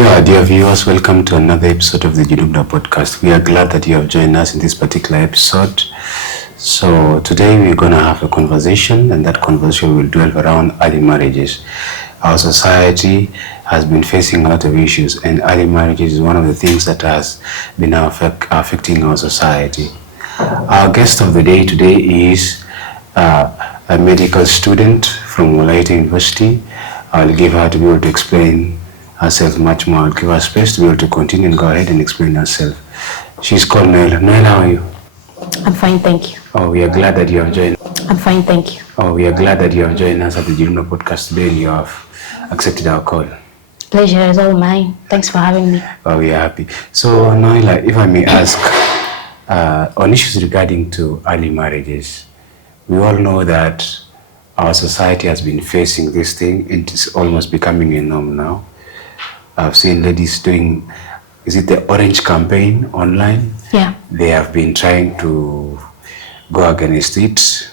Hello, our dear viewers. Welcome to another episode of the Junubna podcast. We are glad that you have joined us in this particular episode. So today we're going to have a conversation, and that conversation will dwell around early marriages. Our society has been facing a lot of issues, and early marriages is one of the things that has been affecting our society. Our guest of the day today is a medical student from Noella University. I'll give her to be able to explain herself much more. I'll give her space to be able to continue and go ahead and explain herself. She's called Noella. Noella, how are you? I'm fine, thank you. Oh, we are glad that you have joined. I'm fine, thank you. Oh, we are glad that you have joined us at the Junubna podcast today and you have accepted our call. Pleasure is all mine. Thanks for having me. Oh, we are happy. So, Noella, if I may ask, on issues regarding to early marriages, we all know that our society has been facing this thing and it's almost becoming a norm now. I've seen ladies doing, is it the Orange campaign online? Yeah. They have been trying to go against it.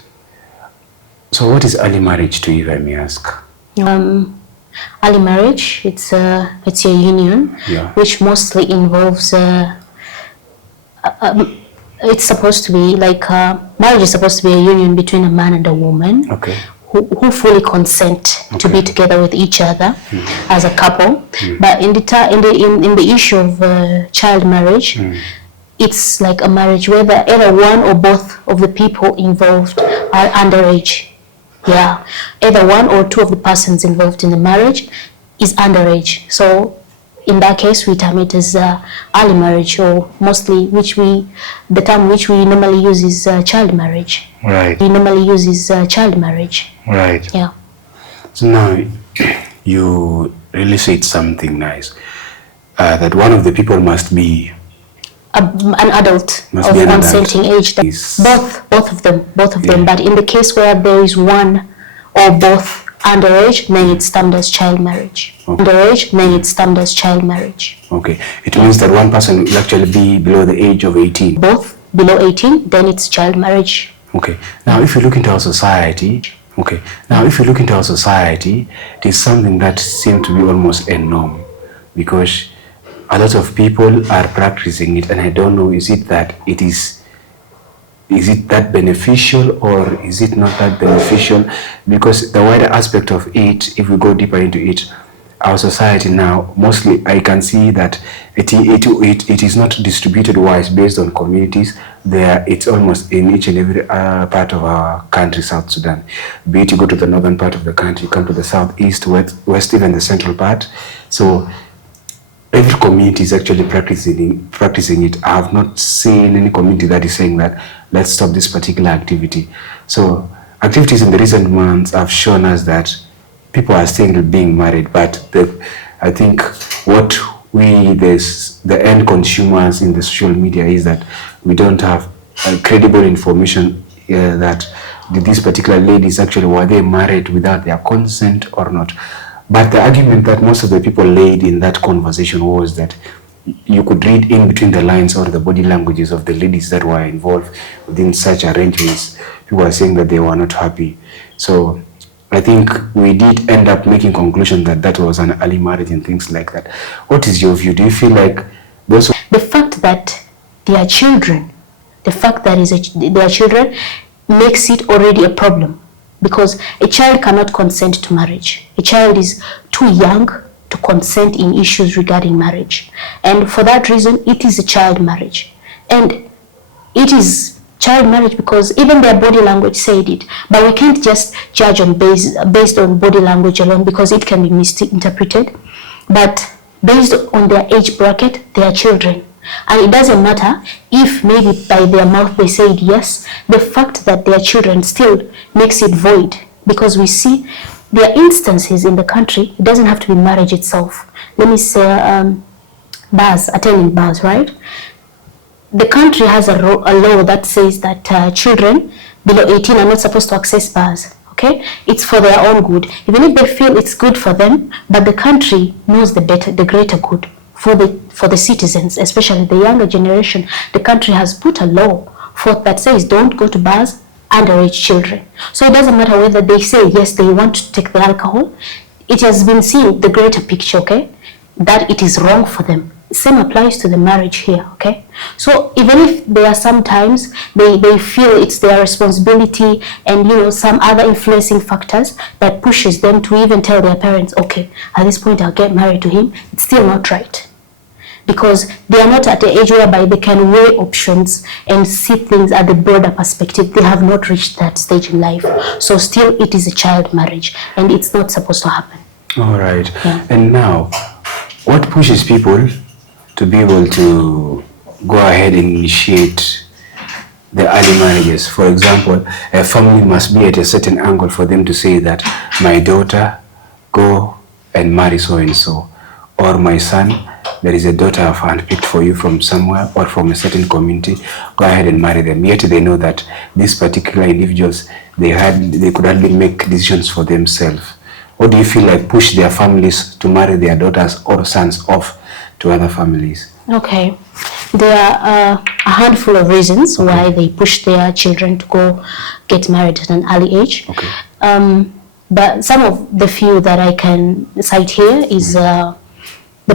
So what is early marriage to you, if I may ask? Early marriage, it's a union, which mostly involves, it's supposed to be like, marriage is supposed to be a union between a man and a woman. Okay. Who fully consent to be together with each other as a couple. But in the issue of child marriage, it's like a marriage where either one or both of the people involved are underage. Yeah, either one or two of the persons involved in the marriage is underage. So in that case, we term it as early marriage, or mostly the term which we normally use is child marriage. Right. We normally use is child marriage. Right. Yeah. So now you really said something nice, that one of the people must be an adult of consenting age. Both of them. But in the case where there is one or both underage, then it's termed as child marriage. Okay. Underage, then it's termed as child marriage. Okay. It means that one person will actually be below the age of 18. Both below 18, then it's child marriage. Okay. Now, if you look into our society, it is something that seems to be almost a norm, because a lot of people are practicing it, and I don't know, is it that beneficial or is it not that beneficial? Because the wider aspect of it, if we go deeper into it, our society now, mostly I can see that it is not distributed wise based on communities. It's almost in each and every part of our country, South Sudan. Be it you go to the northern part of the country, you come to the south, east, west, even the central part. So every community is actually practicing it. I have not seen any community that is saying that let's stop this particular activity. So activities in the recent months have shown us that people are still being married, but I think what the end consumers in the social media is that we don't have credible information that these particular ladies actually, were they married without their consent or not. But the argument that most of the people laid in that conversation was that you could read in between the lines or the body languages of the ladies that were involved within such arrangements. People were saying that they were not happy. So I think we did end up making conclusion that was an early marriage and things like that. What is your view? Do you feel like those... The fact that they are children, they are children makes it already a problem. Because a child cannot consent to marriage. A child is too young to consent in issues regarding marriage. And for that reason, it is a child marriage. And it is child marriage because even their body language said it. But we can't just judge based on body language alone, because it can be misinterpreted. But based on their age bracket, they are children. And it doesn't matter if maybe by their mouth they said yes, the fact that they are children still makes it void, because we see there are instances in the country. It doesn't have to be marriage itself. Let me say attending bars, right? The country has a law that says that children below 18 are not supposed to access bars. Okay, it's for their own good, even if they feel it's good for them, but the country knows the greater good for the citizens, especially the younger generation. The country has put a law forth that says don't go to bars underage children. So it doesn't matter whether they say yes, they want to take the alcohol. It has been seen the greater picture, okay? that it is wrong for them. Same applies to the marriage here, okay? So even if there are sometimes they feel it's their responsibility and, you know, some other influencing factors that pushes them to even tell their parents, okay, at this point I'll get married to him, it's still not right. Because they are not at the age whereby they can weigh options and see things at the broader perspective. They have not reached that stage in life. So still it is a child marriage and it's not supposed to happen. All right. Yeah. And now, what pushes people to be able to go ahead and initiate the early marriages? For example, a family must be at a certain angle for them to say that my daughter, go and marry so and so, or my son, there is a daughter I've handpicked for you from somewhere or from a certain community, go ahead and marry them. Yet they know that these particular individuals, they could hardly make decisions for themselves. What do you feel like push their families to marry their daughters or sons off to other families? Okay, there are a handful of reasons why they push their children to go get married at an early age. Okay. But some of the few that I can cite here is the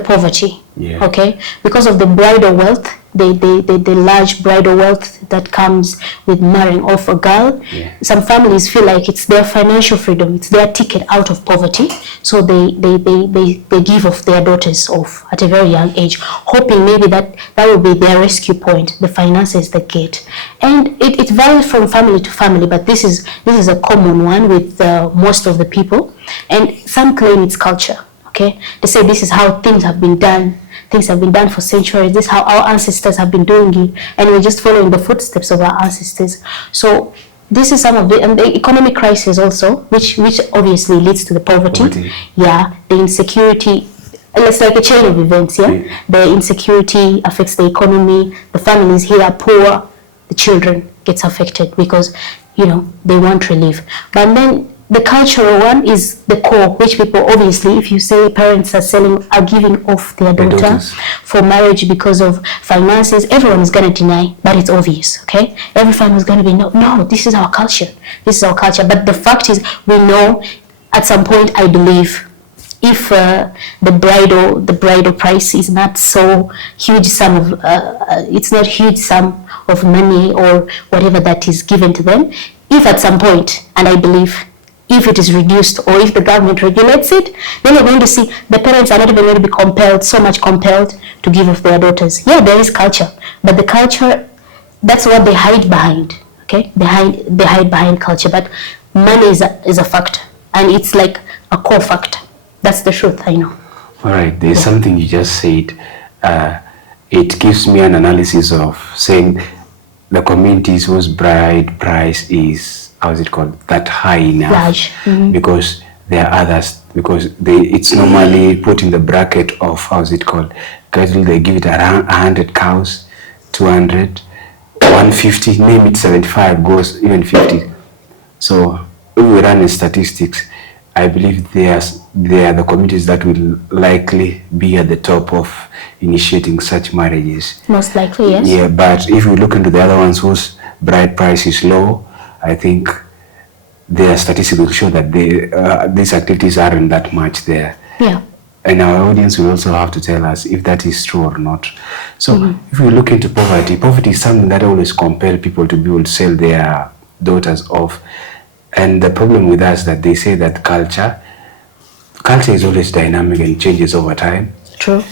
poverty. Yeah. Okay, because of the bridal wealth, the large bridal wealth that comes with marrying off a girl. Yeah. Some families feel like it's their financial freedom, it's their ticket out of poverty, so they give off their daughters off at a very young age, hoping maybe that will be their rescue point, the finances they get. And it varies from family to family, but this is a common one with most of the people. And some claim it's culture. Okay, they say this is how things have been done. Things have been done for centuries. This is how our ancestors have been doing it, and we're just following the footsteps of our ancestors. So this is some of it, and the economic crisis also, which obviously leads to the poverty. Yeah, the insecurity. It's like a chain of events. Yeah, the insecurity affects the economy. The families here are poor. The children gets affected because, you know, they want relief. But then the cultural one is the core, which people obviously, if you say parents are giving off their daughter for marriage because of finances, everyone is going to deny, but it's obvious, okay? Every family is going to be, no, this is our culture. This is our culture. But the fact is, we know at some point, I believe, if the bridal price is not so huge sum of, it's not huge sum of money or whatever that is given to them, if at some point, and I believe, if it is reduced or if the government regulates it, then you're going to see the parents are not even going to be so much compelled to give off their daughters. Yeah, there is culture, but the culture, that's what they hide behind, okay? They hide behind culture, but money is a factor, and it's like a core factor. That's the truth, I know. All right, there's something you just said. It gives me an analysis of saying the communities whose bride price is, how's it called, that high enough, large. because there are others, because it's normally put in the bracket of, how's it called, cattle. They give it around 100 cows, 200, 150, name it, 75 goes even 50. So if we run the statistics, I believe they are the communities that will likely be at the top of initiating such marriages. Most likely, yes. Yeah, but if we look into the other ones whose bride price is low, I think their statistics will show that these activities aren't that much there. Yeah. And our audience will also have to tell us if that is true or not. So if we look into poverty is something that always compels people to be able to sell their daughters off. And the problem with us is that they say that culture is always dynamic and changes over time. True.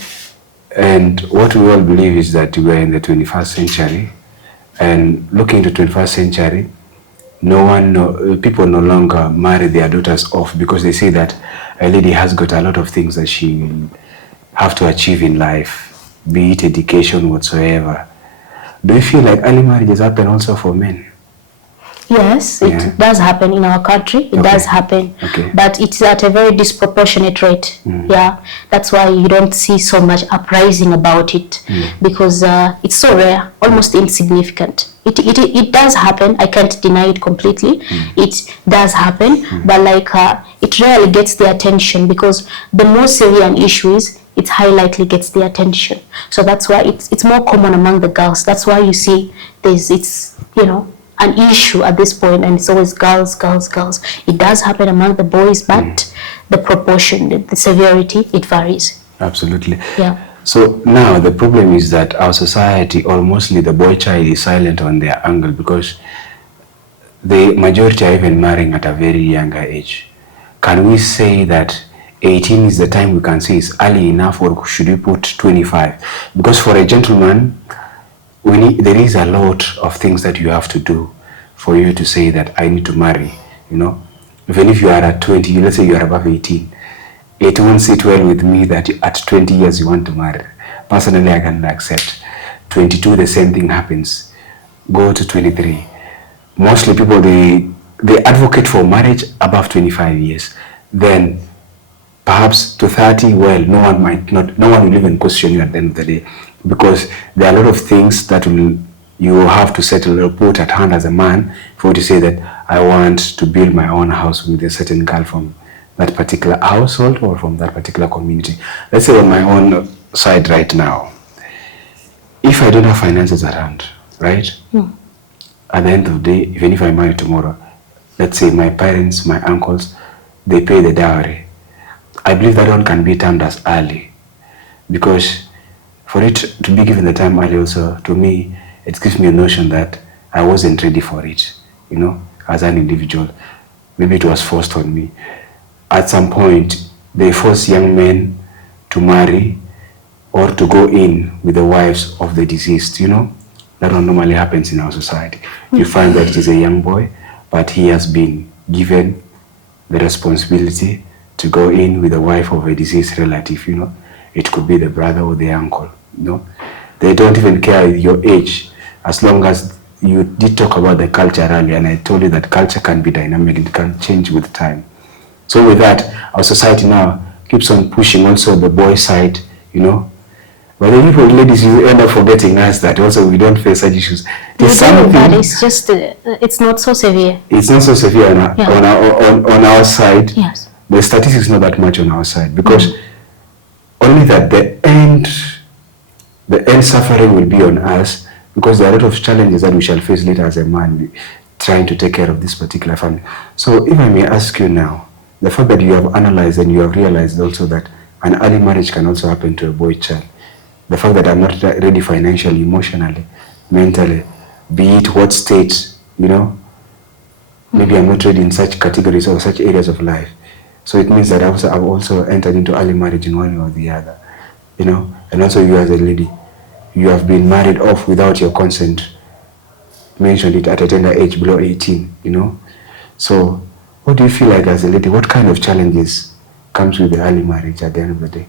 And what we all believe is that we are in the 21st century. And looking into 21st century, people no longer marry their daughters off because they say that a lady has got a lot of things that she will have to achieve in life, be it education whatsoever. Do you feel like early marriages happen also for men? Yes, it does happen in our country. It does happen, but it's at a very disproportionate rate. Yeah, that's why you don't see so much uprising about it, because it's so rare, almost insignificant. It does happen. I can't deny it completely. It does happen, but like it rarely gets the attention, because the more severe an issue is, it highly gets the attention. So that's why it's more common among the girls. That's why you see it's an issue at this point, and it's always girls. It does happen among the boys, but the proportion, the severity, it varies. Absolutely. Yeah. So now the problem is that our society, or mostly the boy child, is silent on their angle because the majority are even marrying at a very younger age. Can we say that 18 is the time we can say is early enough, or should we put 25? Because for a gentleman, there is a lot of things that you have to do for you to say that I need to marry, you know. Even if you are at 20, let's say you are above 18, it won't sit well with me that at 20 years you want to marry. Personally, I can accept. 22, the same thing happens. Go to 23. Mostly people, they advocate for marriage above 25 years. Then perhaps to 30, well, no one will even question you at the end of the day, because there are a lot of things that you will have to settle or put at hand as a man for to say that I want to build my own house with a certain girl from that particular household or from that particular community. Let's say on my own side right now, if I don't have finances at hand, right? At the end of the day, even if I marry tomorrow, let's say my parents, my uncles, they pay the dowry. I believe that one can be termed as early, because for it to be given the time early also, to me, it gives me a notion that I wasn't ready for it, you know, as an individual. Maybe it was forced on me. At some point, they force young men to marry or to go in with the wives of the deceased, you know. That one normally happens in our society. You find that it is a young boy, but he has been given the responsibility to go in with the wife of a deceased relative, you know. It could be the brother or the uncle, you know. They don't even care your age, as long as you did talk about the culture earlier, and I told you that culture can be dynamic, it can change with time. So with that, our society now keeps on pushing also the boy side, you know. But the people, ladies, you end up forgetting us that also we don't face such issues. But it's just, it's not so severe. It's not so severe on our side. Yes. The statistics not that much on our side, because only that the end suffering will be on us, because there are a lot of challenges that we shall face later as a man trying to take care of this particular family. So if I may ask you now, the fact that you have analyzed and you have realized also that an early marriage can also happen to a boy child, the fact that I'm not ready financially, emotionally, mentally, be it what state, you know, maybe I'm not ready in such categories or such areas of life. So it means that I've also entered into early marriage in one way or the other, you know. And also you as a lady, you have been married off without your consent, mentioned it at a tender age below 18, you know. So what do you feel like as a lady? What kind of challenges comes with the early marriage at the end of the day?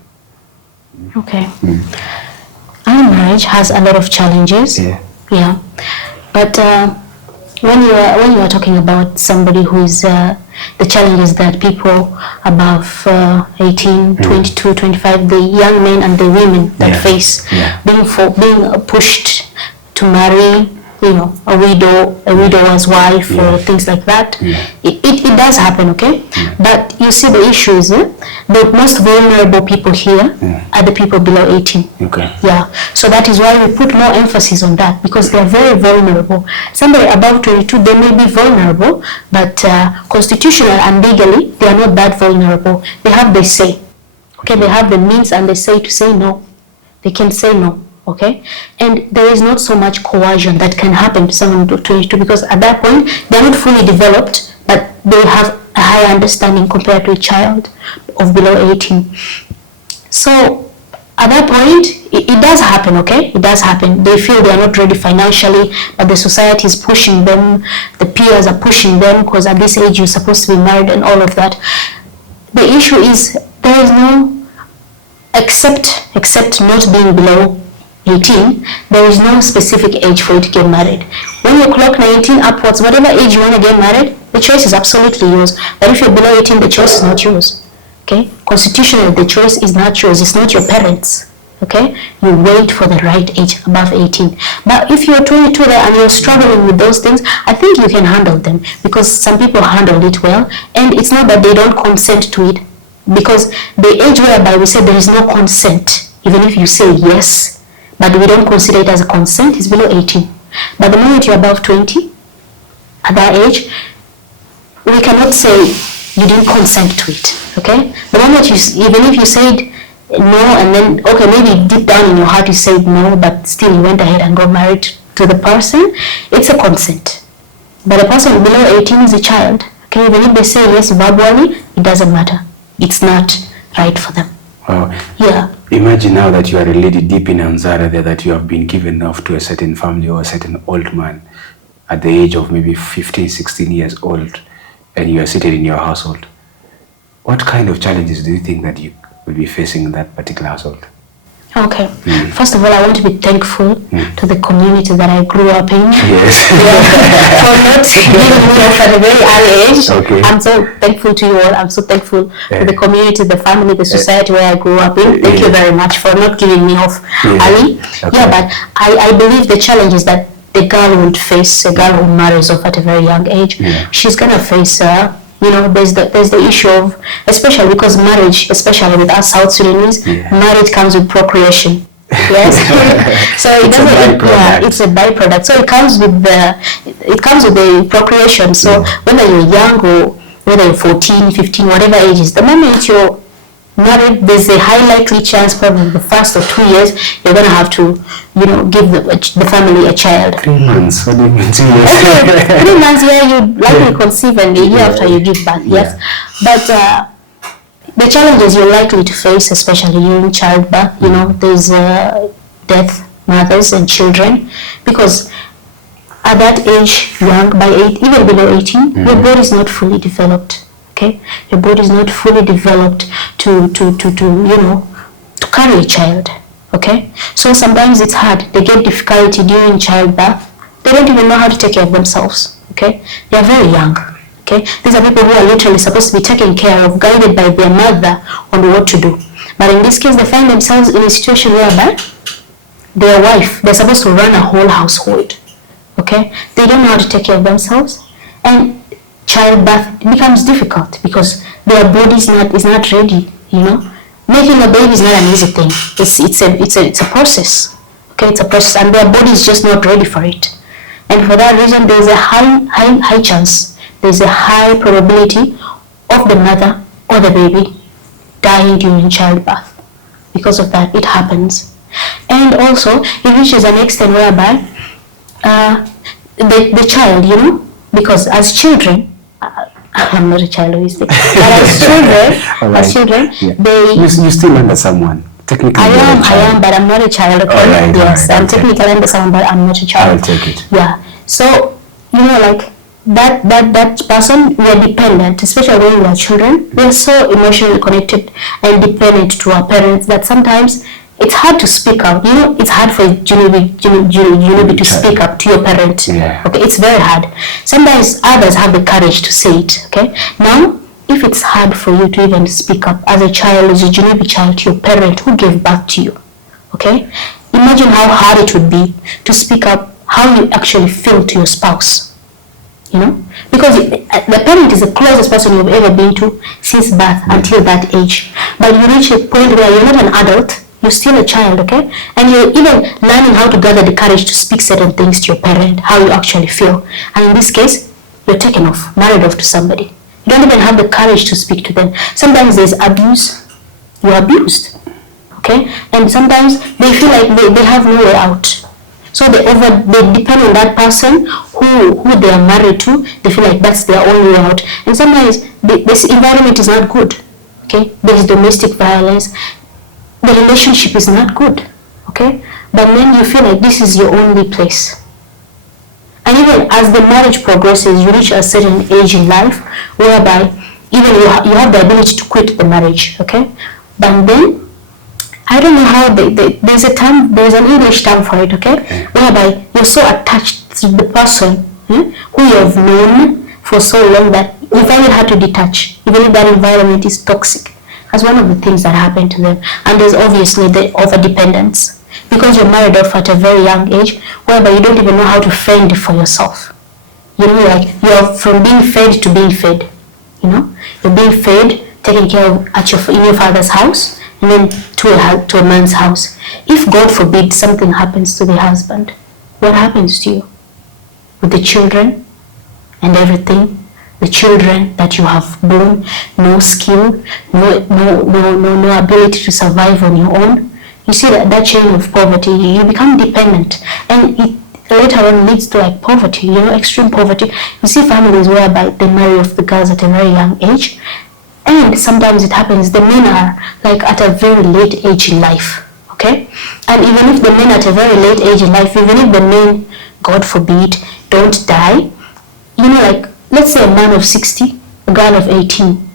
Okay. Early marriage has a lot of challenges. Yeah. But when you are talking about somebody who is the challenges that people above 18, 22, 25, the young men and the women that face being pushed to marry, you know, a widower's wife or things like that. It does happen, okay? But you see, the issue is the most vulnerable people here are the people below 18. Okay. Yeah. So that is why we put more emphasis on that, because they are very vulnerable. Somebody above 22, they may be vulnerable, but constitutionally and legally, they are not that vulnerable. They have the say. Okay, they have the means and the say to say no. They can say no. Okay, and there is not so much coercion that can happen to someone to 22, because at that point they are not fully developed, but they have a higher understanding compared to a child of below 18. So at that point, it does happen, okay? It does happen. They feel they are not ready financially, but the society is pushing them, the peers are pushing them, because at this age you're supposed to be married and all of that. The issue is there is no, except not being below 18, there is no specific age for you to get married. When you clock 19 upwards, whatever age you want to get married, the choice is absolutely yours. But if you're below 18, the choice is not yours. Okay? Constitutionally, the choice is not yours. It's not your parents. Okay? You wait for the right age, above 18. But if you're 22 there and you're struggling with those things, I think you can handle them, because some people handle it well. And it's not that they don't consent to it, because the age whereby we say there is no consent, even if you say yes, but we don't consider it as a consent, is below 18. But the moment you're above 20, at that age, we cannot say you didn't consent to it, okay? The moment even if you said no, and then, okay, maybe deep down in your heart you said no, but still you went ahead and got married to the person, it's a consent. But a person below 18 is a child. Okay, even if they say yes verbally, it doesn't matter. It's not right for them. Wow. Yeah. Imagine now that you are a lady deep in Anzara there, that you have been given off to a certain family or a certain old man at the age of maybe 15, 16 years old, and you are seated in your household. What kind of challenges do you think that you will be facing in that particular household? Okay. First of all, I want to be thankful to the community that I grew up in. Yes. For not giving me off at a very early age. Okay. I'm so thankful to you all. I'm so thankful to the community, the family, the society where I grew up in. Thank you very much for not giving me off early. Okay. Yeah, but I believe the challenge is that the girl would face, a girl who marries off at a very young age, she's going to face there's the issue of, especially because marriage, especially with us South Sudanese, marriage comes with procreation. Yes. So it's a byproduct. So it comes with the procreation. So whether you're young or whether you're 14, 15, whatever age is, the moment you're married, there's a high likely chance, probably the first or 2 years, you're going to have to, give the family a child. 3 months? What do you mean 2 years? 3 months, you likely conceive, and a year after you give birth, yes. But the challenges you're likely to face, especially during childbirth, there's death, mothers and children, because at that age, young, by 8, even below 18, your body is not fully developed. Okay, your body is not fully developed to carry a child. Okay, so sometimes it's hard. They get difficulty during childbirth. They don't even know how to take care of themselves. Okay, they are very young. Okay, these are people who are literally supposed to be taken care of, guided by their mother on what to do. But in this case, they find themselves in a situation whereby their wife, they're supposed to run a whole household. Okay, they don't know how to take care of themselves, and childbirth becomes difficult because their body is not ready. Making a baby is not an easy thing. It's a process. Okay, it's a process, and their body is just not ready for it. And for that reason, there is a high chance, there is a high probability of the mother or the baby dying during childbirth. Because of that, it happens. And also, it reaches an extent whereby the child, because as children, I'm not a child, obviously, but as children, they... You still under someone, technically. I am, but I'm not a child. Okay? Right, yes, right, I'm technically under someone, but I'm not a child. I'll take it. Yeah, so, like, that person, we are dependent, especially when we are children. We are so emotionally connected and dependent to our parents that sometimes it's hard to speak out. It's hard for Junubi to speak up to your parent. Yeah. Okay, it's very hard. Sometimes others have the courage to say it. Okay, now if it's hard for you to even speak up as a child, as a Junubi child, to your parent who gave birth to you, okay, imagine how hard it would be to speak up how you actually feel to your spouse. Because the parent is the closest person you've ever been to since birth until that age. But you reach a point where you're not an adult. You're still a child, okay? And you're even learning how to gather the courage to speak certain things to your parent, how you actually feel. And in this case, you're taken off, married off to somebody. You don't even have the courage to speak to them. Sometimes there's abuse. You're abused, okay? And sometimes they feel like they have no way out. So they depend on that person who they are married to. They feel like that's their only way out. And sometimes this environment is not good, okay? There's domestic violence. The relationship is not good, okay? But then you feel like this is your only place. And even as the marriage progresses, you reach a certain age in life whereby even you have the ability to quit the marriage, okay? But then, I don't know how there's an English term for it, okay? Whereby you're so attached to the person who you have known for so long that you find it hard to detach, even if that environment is toxic. That's one of the things that happen to them. And there's obviously the over-dependence. Because you're married off at a very young age, whereby you don't even know how to fend for yourself. Like you're from being fed to being fed. You're being fed, taken care of in your father's house, and then to a man's house. If God forbid something happens to the husband, what happens to you? With the children and everything, the children that you have born, no skill, no ability to survive on your own. You see that chain of poverty, you become dependent, and it later on leads to like poverty, extreme poverty. You see families whereby they marry off the girls at a very young age, and sometimes it happens the men are like at a very late age in life, okay? And even if the men at a very late age in life, even if the men, God forbid, don't die, like let's say a man of 60, a girl of 18,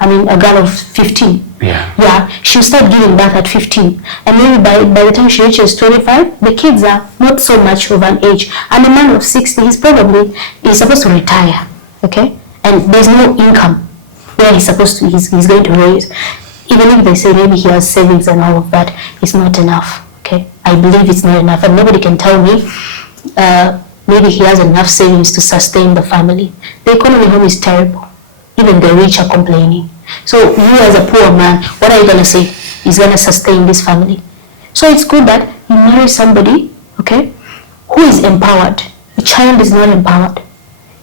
a girl of 15. Yeah, she'll start giving birth at 15, and maybe by the time she reaches 25, the kids are not so much of an age, and a man of 60, he's supposed to retire, okay? And there's no income where he's going to raise. Even if they say maybe he has savings and all of that, it's not enough, okay? I believe it's not enough, and nobody can tell me maybe he has enough savings to sustain the family. The economy home is terrible. Even the rich are complaining. So you as a poor man, what are you going to say is going to sustain this family? So it's good that you marry somebody, okay, who is empowered. The child is not empowered.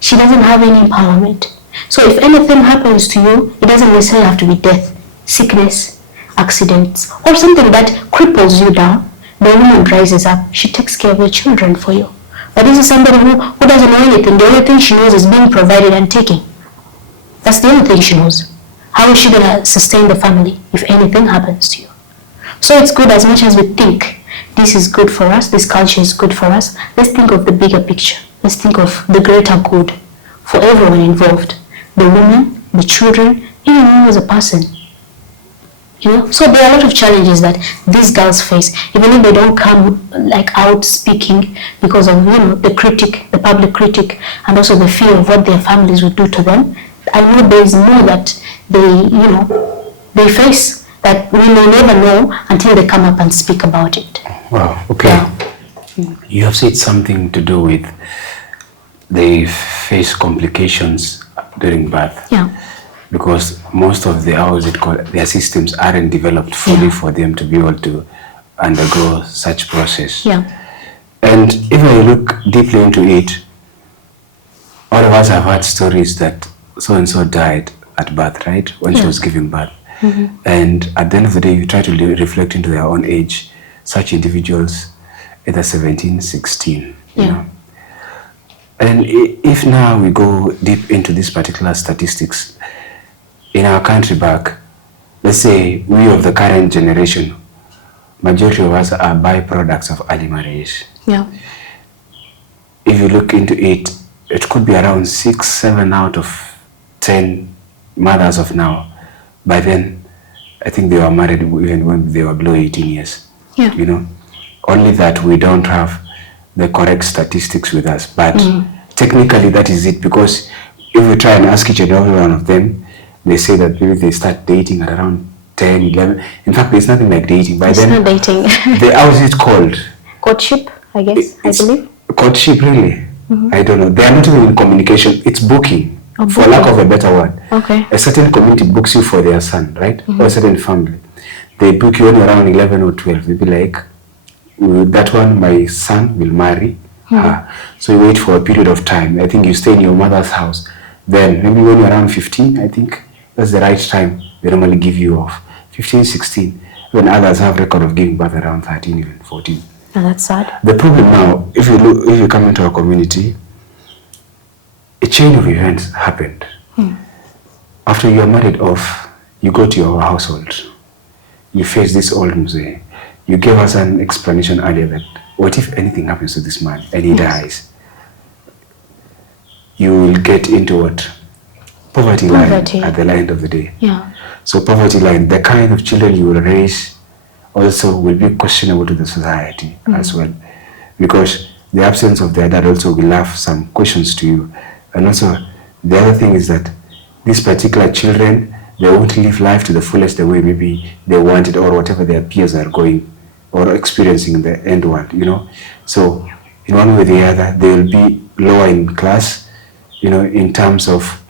She doesn't have any empowerment. So if anything happens to you, it doesn't necessarily have to be death, sickness, accidents, or something that cripples you down. The woman rises up. She takes care of your children for you. But this is somebody who doesn't know anything. The only thing she knows is being provided and taken. That's the only thing she knows. How is she going to sustain the family if anything happens to you? So it's good as much as we think this is good for us, this culture is good for us. Let's think of the bigger picture. Let's think of the greater good for everyone involved. The woman, the children, even you as a person. So there are a lot of challenges that these girls face, even if they don't come like out speaking because of the public critic, and also the fear of what their families would do to them. I know there is more that they face that we may never know until they come up and speak about it. Wow, okay. Yeah. You have said something to do with they face complications during birth. Yeah. Because most of their systems aren't developed fully for them to be able to undergo such process. Yeah. And if I look deeply into it, all of us have heard stories that so-and-so died at birth, right? When she was giving birth. Mm-hmm. And at the end of the day, you try to reflect into their own age. Such individuals, either 17, 16, you know. And if now we go deep into these particular statistics, in our country back, let's say we of the current generation, majority of us are byproducts of early marriage. Yeah. If you look into it, it could be around 6, 7 out of 10 mothers of now. By then, I think they were married even when they were below 18 years. Yeah. Only that we don't have the correct statistics with us. But technically that is it, because if we try and ask each and every one of them, they say that maybe they start dating at around 10, 11. In fact, there's nothing like dating. By then, not dating. How is it called? Courtship, I guess, I believe. Courtship, really? I don't know. They are not even in communication. It's booking, for lack of a better word. Okay. A certain community books you for their son, right? Or a certain family. They book you when you're around 11 or 12. They'll be like, that one, my son will marry her. So you wait for a period of time. I think you stay in your mother's house. Then maybe when you're around 15, I think that's the right time they normally give you off. 15, 16. When others have record of giving birth around 13, even 14. Oh, that's sad. The problem now, if you come into our community, a chain of events happened. After you are married off, you go to your household. You face this old mzee. You gave us an explanation earlier that what if anything happens to this man and he dies? You will get into what? Poverty line at the end of the day. Yeah. So poverty line, the kind of children you will raise also will be questionable to the society as well. Because the absence of their dad also will have some questions to you. And also, the other thing is that these particular children, they won't live life to the fullest the way maybe they wanted or whatever their peers are going or experiencing in the end world, So, in one way or the other, they will be lower in class, in terms of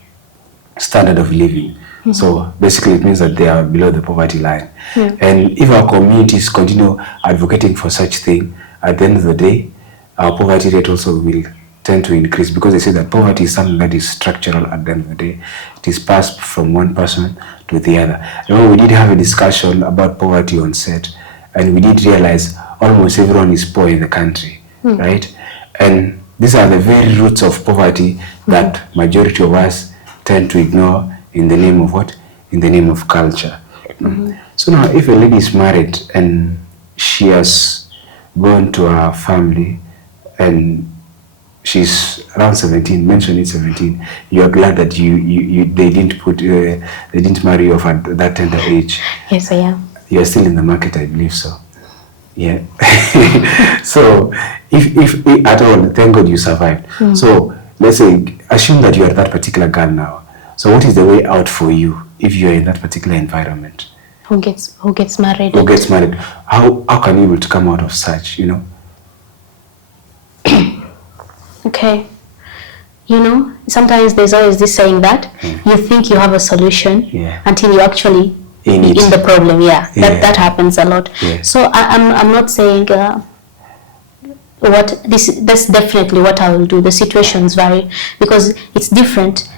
standard of living. So basically it means that they are below the poverty line. And if our communities continue advocating for such thing, at the end of the day, our poverty rate also will tend to increase because they say that poverty is something that is structural at the end of the day. It is passed from one person to the other. You know, we did have a discussion about poverty on set, and we did realize almost everyone is poor in the country, right? And these are the very roots of poverty that majority of us tend to ignore in the name of what? In the name of culture. So now, if a lady is married and she has gone to her family and she's around 17, mention it 17, you are glad that they didn't marry you off at that tender age. Yes, I am. You are still in the market, I believe so. Yeah. So if at all, thank God you survived. So let's say, assume that you are that particular girl now. So what is the way out for you if you are in that particular environment? Who gets married? Who gets married? How can you able to come out of such, you know? Okay. You know, sometimes there's always this saying that you think you have a solution until you actually in the problem. That happens a lot. So I'm not saying that's definitely what I will do. The situations vary because it's different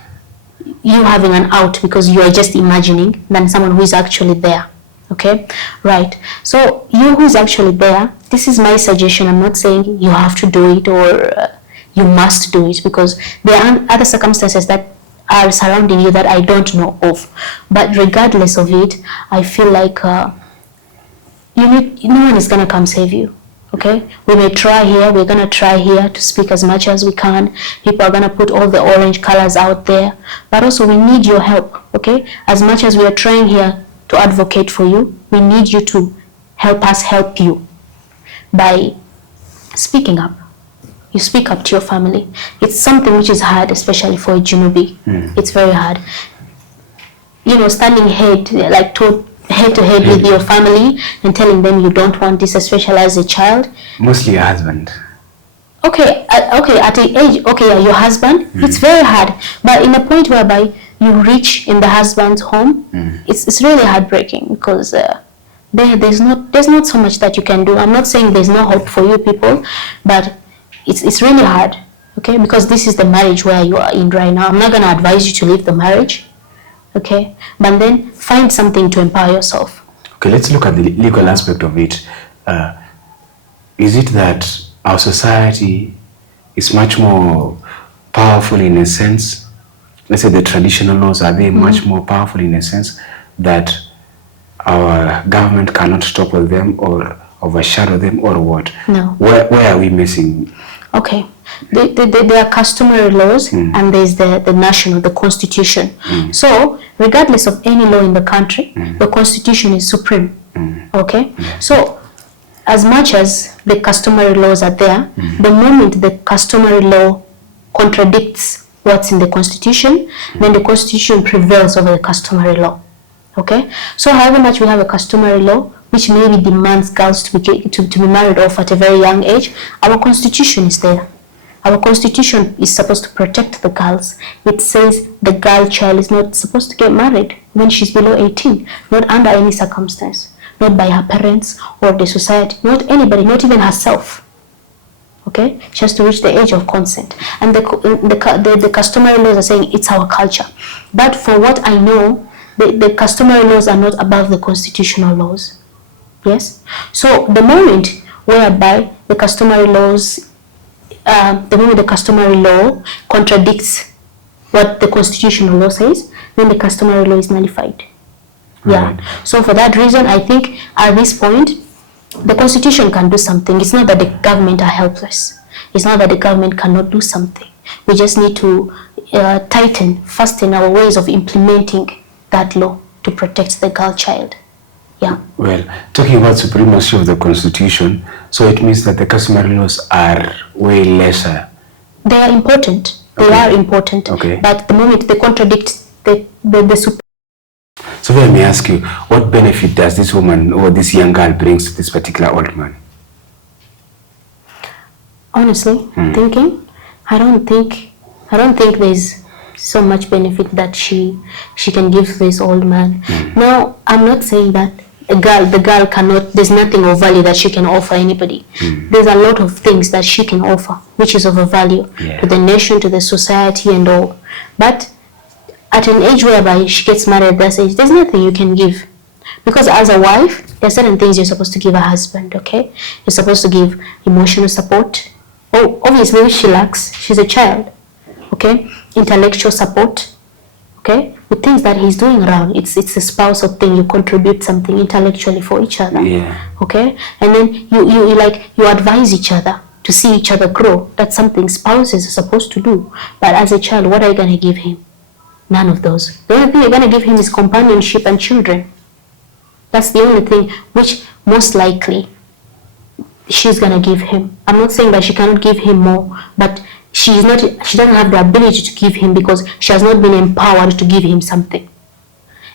you having an out because you are just imagining than someone who is actually there. Okay, right. So you who is actually there, this is my suggestion. I'm not saying you have to do it or you must do it because there are other circumstances that are surrounding you that I don't know of. But regardless of it, I feel like no one is gonna come save you. Okay, we may try here, we're gonna try here to speak as much as we can. People are gonna put all the orange colors out there, but also we need your help. Okay, as much as we are trying here to advocate for you, we need you to help us help you by speaking up. You speak up to your family. It's something which is hard, especially for a Junubi. It's very hard. You know, standing head to head with your family and telling them you don't want this, especially as a child. Mostly your husband. Okay, at the age, your husband, it's very hard. But in a point whereby you reach in the husband's home, it's really heartbreaking because there's not so much that you can do. I'm not saying there's no hope for you people, but it's really hard, okay? Because this is the marriage where you are in right now. I'm not gonna advise you to leave the marriage, okay? But then find something to empower yourself. Okay, let's look at the legal aspect of it. Is it that our society is much more powerful in a sense? Let's say the traditional laws, are they much more powerful in a sense that our government cannot topple them or overshadow them or what? No. Where are we missing? Okay. There are customary laws and there's the national, the constitution. So regardless of any law in the country, the constitution is supreme. Okay? So as much as the customary laws are there, the moment the customary law contradicts what's in the constitution, then the constitution prevails over the customary law. Okay? So however much we have a customary law, which maybe demands girls to be married off at a very young age, our constitution is there. Our constitution is supposed to protect the girls. It says the girl child is not supposed to get married when she's below 18, not under any circumstance, not by her parents or the society, not anybody, not even herself. Okay, she has to reach the age of consent. And the customary laws are saying it's our culture. But for what I know, the customary laws are not above the constitutional laws. Yes. So the moment whereby the customary laws, the moment the customary law contradicts what the constitutional law says, then the customary law is nullified. Yeah. So for that reason, I think at this point, the constitution can do something. It's not that the government are helpless. It's not that the government cannot do something. We just need to fasten our ways of implementing that law to protect the girl child. Yeah. Well, talking about supremacy of the constitution, so it means that the customary laws are way lesser. They are important. They are important. Okay. But the moment they contradict the So let me ask you, what benefit does this woman or this young girl brings to this particular old man? Honestly, thinking, I don't think there's so much benefit that she can give this old man. No, I'm not saying that the girl cannot, there's nothing of value that she can offer anybody. There's a lot of things that she can offer, which is of a value to the nation, to the society and all. But at an age whereby she gets married at that age, there's nothing you can give. Because as a wife, there are certain things you're supposed to give a husband, okay? You're supposed to give emotional support. Oh, obviously, if she lacks, she's a child, okay? Intellectual support, okay? The things that he's doing around, it's a spousal thing. You contribute something intellectually for each other, okay? And then you advise each other to see each other grow. That's something spouses are supposed to do. But as a child, what are you going to give him? None of those. The only thing you're going to give him is companionship and children. That's the only thing which most likely she's going to give him. I'm not saying that she cannot give him more, but she doesn't have the ability to give him because she has not been empowered to give him something.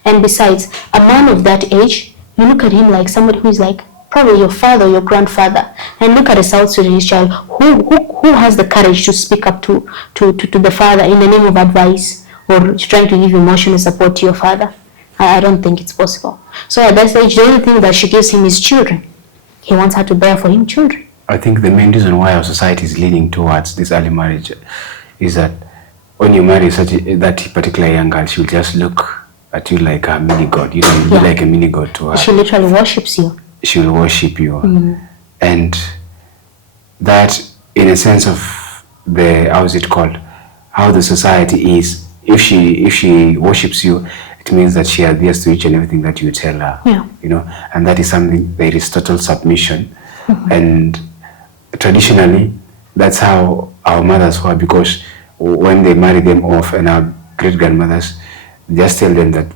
And besides, a man of that age, you look at him like somebody who is like probably your father or your grandfather, and look at a South Sudanese child who has the courage to speak up to the father in the name of advice or trying to give emotional support to your father. I don't think it's possible. So at that age, the only thing that she gives him is children. He wants her to bear for him children. I think the main reason why our society is leaning towards this early marriage is that when you marry that particular young girl, she'll just look at you like a mini god. You know, you'll be like a mini god to her. She literally worships you. She will worship you. And that, in a sense of how's it called? How the society is. If she worships you, it means that she adheres to each and everything that you tell her. You know, and that is something, there is total submission. And traditionally, that's how our mothers were, because when they marry them off, and our great grandmothers just tell them that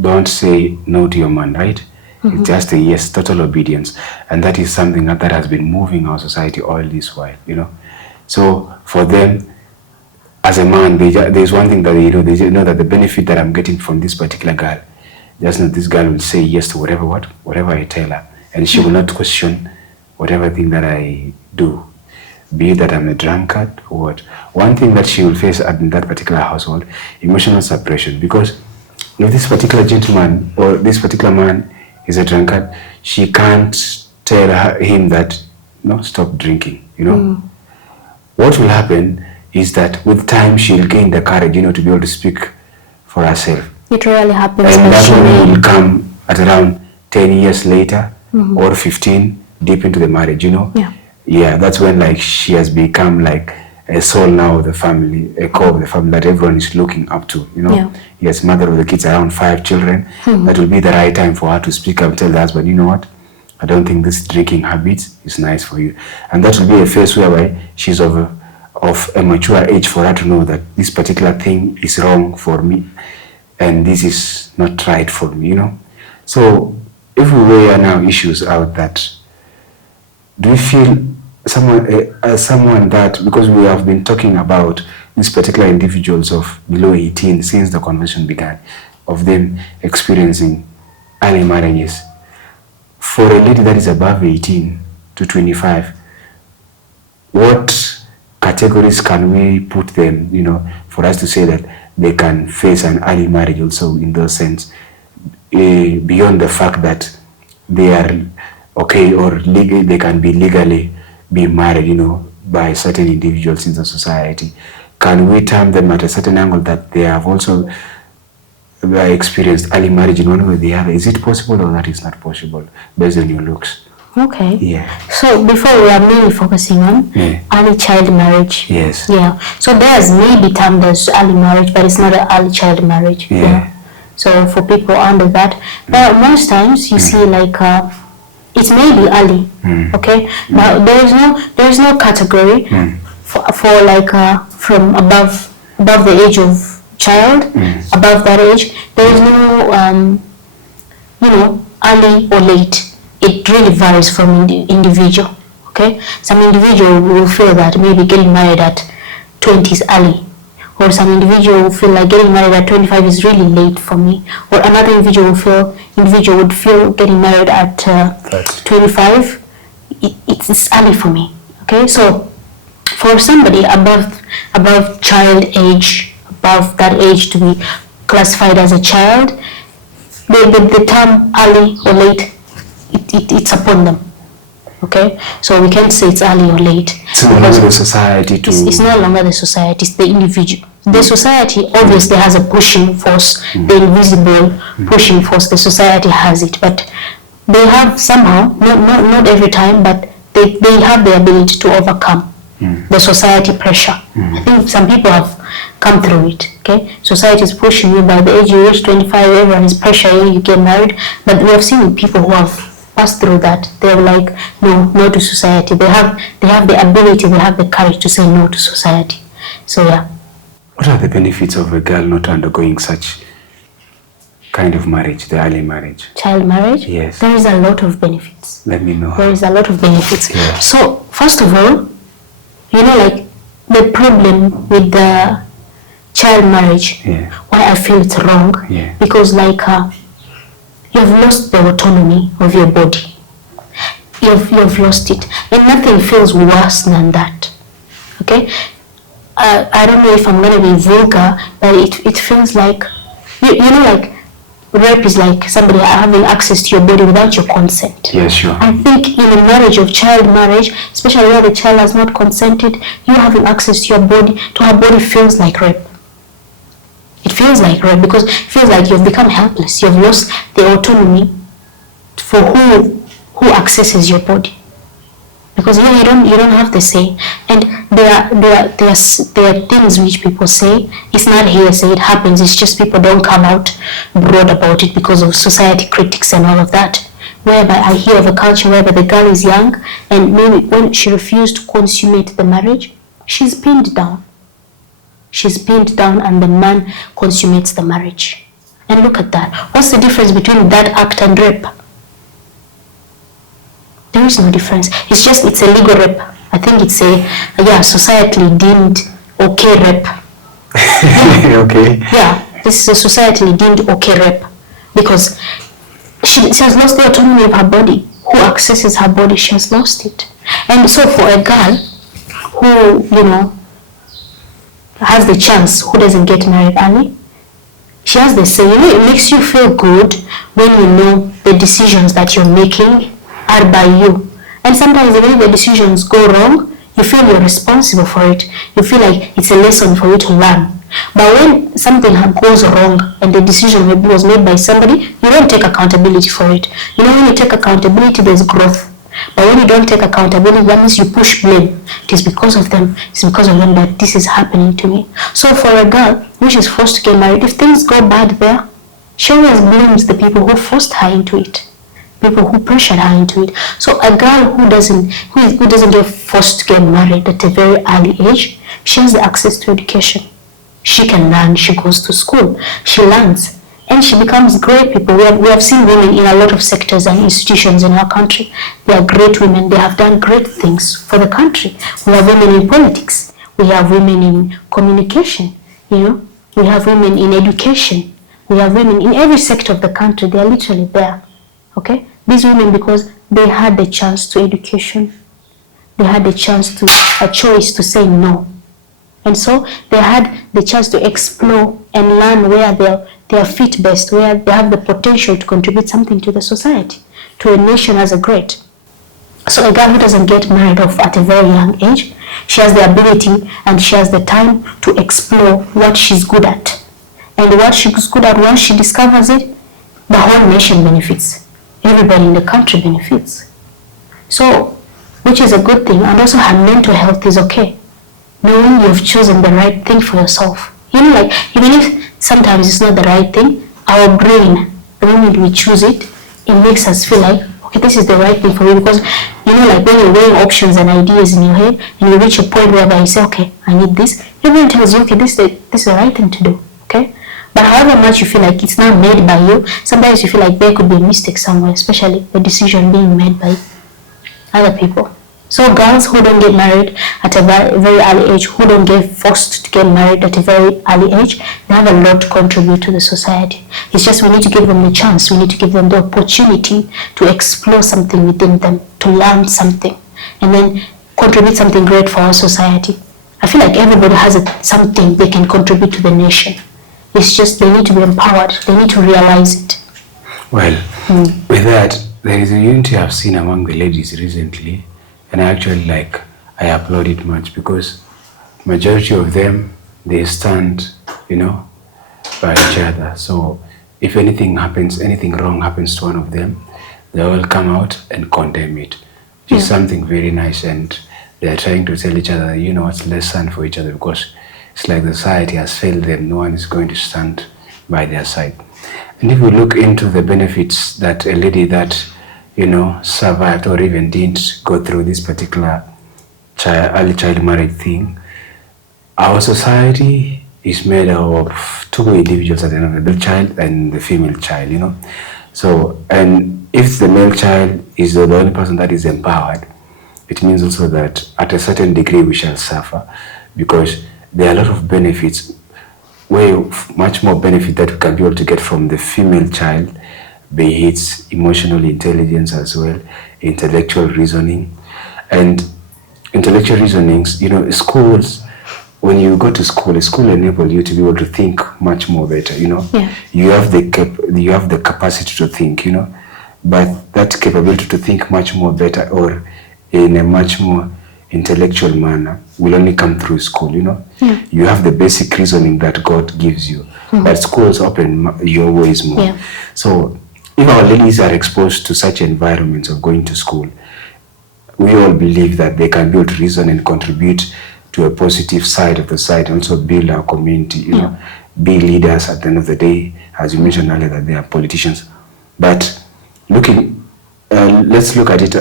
don't say no to your man, right? It's just a yes, total obedience. And that is something that has been moving our society all this while, you know. So for them, as a man, there's one thing that they know that the benefit that I'm getting from this particular girl, just know this girl will say yes to whatever I tell her, and she will not question whatever thing that I do, be it that I'm a drunkard or what. One thing that she will face in that particular household, emotional suppression, because if this particular gentleman or this particular man is a drunkard, she can't tell him that, no, stop drinking, you know. What will happen is that with time she'll gain the courage, you know, to be able to speak for herself. It really happens. And that one will come at around 10 years later or 15, deep into the marriage, you know. Yeah, that's when like she has become like a soul now of the family, a core of the family that everyone is looking up to, you know. Yes, mother of the kids, around 5 children. That will be the right time for her to speak up and tell the husband, you know what, I don't think this drinking habit is nice for you. And that will be a phase whereby she's of a mature age for her to know that this particular thing is wrong for me and this is not right for me, you know. So if we weigh now issues out, that do you feel someone that, because we have been talking about these particular individuals of below 18 since the convention began, of them experiencing early marriages, for a lady that is above 18 to 25, what categories can we put them, you know, for us to say that they can face an early marriage also in those sense, beyond the fact that they are okay or legally, they can be legally be married, you know, by certain individuals in the society? Can we term them at a certain angle that they have also experienced early marriage in one way or the other? Is it possible or that is not possible based on your looks? Okay. Yeah. So before, we are mainly focusing on early child marriage. Yes. Yeah. So there's maybe termed as early marriage, but it's not an early child marriage. Yeah. So for people under that, but most times you see like it may be early. Okay. Now there is no category for like from above the age of child, above that age. There is no you know, early or late. It really varies from individual, okay? Some individual will feel that maybe getting married at 20 is early, or some individual will feel like getting married at 25 is really late for me, or another individual would feel getting married at 25, it's early for me, okay? So for somebody above child age, above that age to be classified as a child, the term early or late, it's upon them. Okay, so we can't say it's early or late. It's no longer the society it's no longer the society, it's the individual. The society obviously has a pushing force, the invisible pushing force, the society has it, but they have somehow, not every time, but they have the ability to overcome the society pressure. I think some people have come through it. Okay, society is pushing you. By the age you reach 25, everyone is pressuring you get married. But we have seen people who have passed through that. They're like, no to society. They have the ability, they have the courage to say no to society. So yeah. What are the benefits of a girl not undergoing such kind of marriage, the early marriage? Child marriage? Yes. There is a lot of benefits. Let me know. There is a lot of benefits. Yeah. So first of all, like the problem with the child marriage, why I feel it's wrong, because like you've lost the autonomy of your body. You've lost it, and nothing feels worse than that. Okay, I don't know if I'm gonna be vulgar, but it feels like like rape is like somebody having access to your body without your consent. Yes, sure. I think in a marriage of child marriage, especially where the child has not consented, you having access to your body, to her body, feels like rape. It feels like rape because it feels like you've become helpless. You've lost the autonomy for who accesses your body. Because here you don't have the say, and there are things which people say. It's not hearsay, it happens. It's just people don't come out broad about it because of society critics and all of that. Whereby I hear of a culture whereby the girl is young, and maybe when she refused to consummate the marriage, she's pinned down. She's pinned down, and the man consummates the marriage. And look at that. What's the difference between that act and rape? There is no difference. It's a legal rape. I think it's societally deemed okay rape. Okay. Yeah, this is a societally deemed okay rape because she has lost the autonomy of her body. Who accesses her body, she has lost it. And so for a girl who, has the chance, who doesn't get married early, she has the say. It makes you feel good when you know the decisions that you're making are by you. And sometimes even if the decisions go wrong, you feel you're responsible for it. You feel like it's a lesson for you to learn. But when something goes wrong and the decision maybe was made by somebody, you don't take accountability for it. When you take accountability, there's growth. But when you don't take accountability, that means you push blame. It is because of them. It's because of them that this is happening to me. So for a girl which is forced to get married, if things go bad there, she always blames the people who forced her into it. People who pressured her into it. So a girl who doesn't get forced to get married at a very early age, she has the access to education. She can learn. She goes to school. She learns, and she becomes great people. We have seen women in a lot of sectors and institutions in our country. They are great women. They have done great things for the country. We have women in politics. We have women in communication. We have women in education. We have women in every sector of the country. They are literally there. Okay, these women, because they had the chance to education, they had the chance to a choice to say no, and so they had the chance to explore and learn where they are fit best, where they have the potential to contribute something to the society, to a nation as a great. So a girl who doesn't get married off at a very young age, she has the ability and she has the time to explore what she's good at, and what she's good at, once she discovers it, the whole nation benefits. Everybody in the country benefits. So, which is a good thing, and also her mental health is okay. Knowing you've chosen the right thing for yourself. Even if sometimes it's not the right thing, our brain, the moment we choose it, it makes us feel like, okay, this is the right thing for me. Because, when you're weighing options and ideas in your head, and you reach a point where you say, okay, I need this, your brain tells you, okay, this is the right thing to do, okay? But however much you feel like it's not made by you, sometimes you feel like there could be a mistake somewhere, especially the decision being made by other people. So girls who don't get married at a very early age, who don't get forced to get married at a very early age, they have a lot to contribute to the society. It's just we need to give them the chance, we need to give them the opportunity to explore something within them, to learn something, and then contribute something great for our society. I feel like everybody has something they can contribute to the nation. It's just they need to be empowered. They need to realize it. Well, with that, there is a unity I've seen among the ladies recently, and I applaud it much because majority of them, they stand, by each other. So if anything happens, anything wrong happens to one of them, they all come out and condemn it, which is something very nice. And they are trying to tell each other, let's stand for each other, because it's like the society has failed them. No one is going to stand by their side. And if we look into the benefits that a lady that, survived or even didn't go through this particular early child marriage thing, our society is made of two individuals at the end of the male child and the female child, So, and if the male child is the only person that is empowered, it means also that at a certain degree we shall suffer, because there are a lot of benefits, much more benefit that we can be able to get from the female child, be it emotional intelligence as well, intellectual reasoning. And intellectual reasonings, schools, when you go to school, a school enables you to be able to think much more better, Yeah. You have the capacity to think, but that capability to think much more better or in a much more intellectual manner will only come through school, Yeah. You have the basic reasoning that God gives you, but schools open your ways more. Yeah. So if our ladies are exposed to such environments of going to school, we all believe that they can be able to reason and contribute to a positive side of the site, and also build our community, be leaders at the end of the day, as you mentioned earlier, that they are politicians. But let's look at it,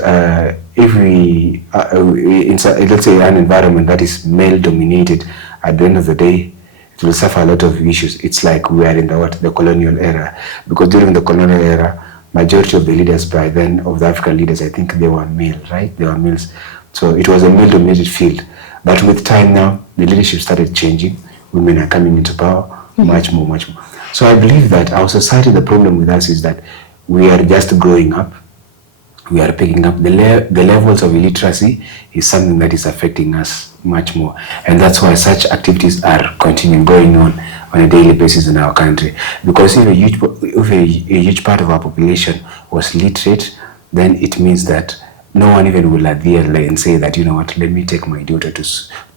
if we, let's say an environment that is male dominated, at the end of the day, it will suffer a lot of issues. It's like we are in the colonial era, because during the colonial era, majority of the leaders by then, of the African leaders, I think they were male, right? They were males. So it was a male-dominated field. But with time now, the leadership started changing. Women are coming into power, much more. So I believe that our society, the problem with us is that we are just growing up. We are picking up the levels of illiteracy is something that is affecting us much more. And that's why such activities are continuing going on a daily basis in our country. Because if a huge part of our population was literate, then it means that no one even will adhere and say that, let me take my daughter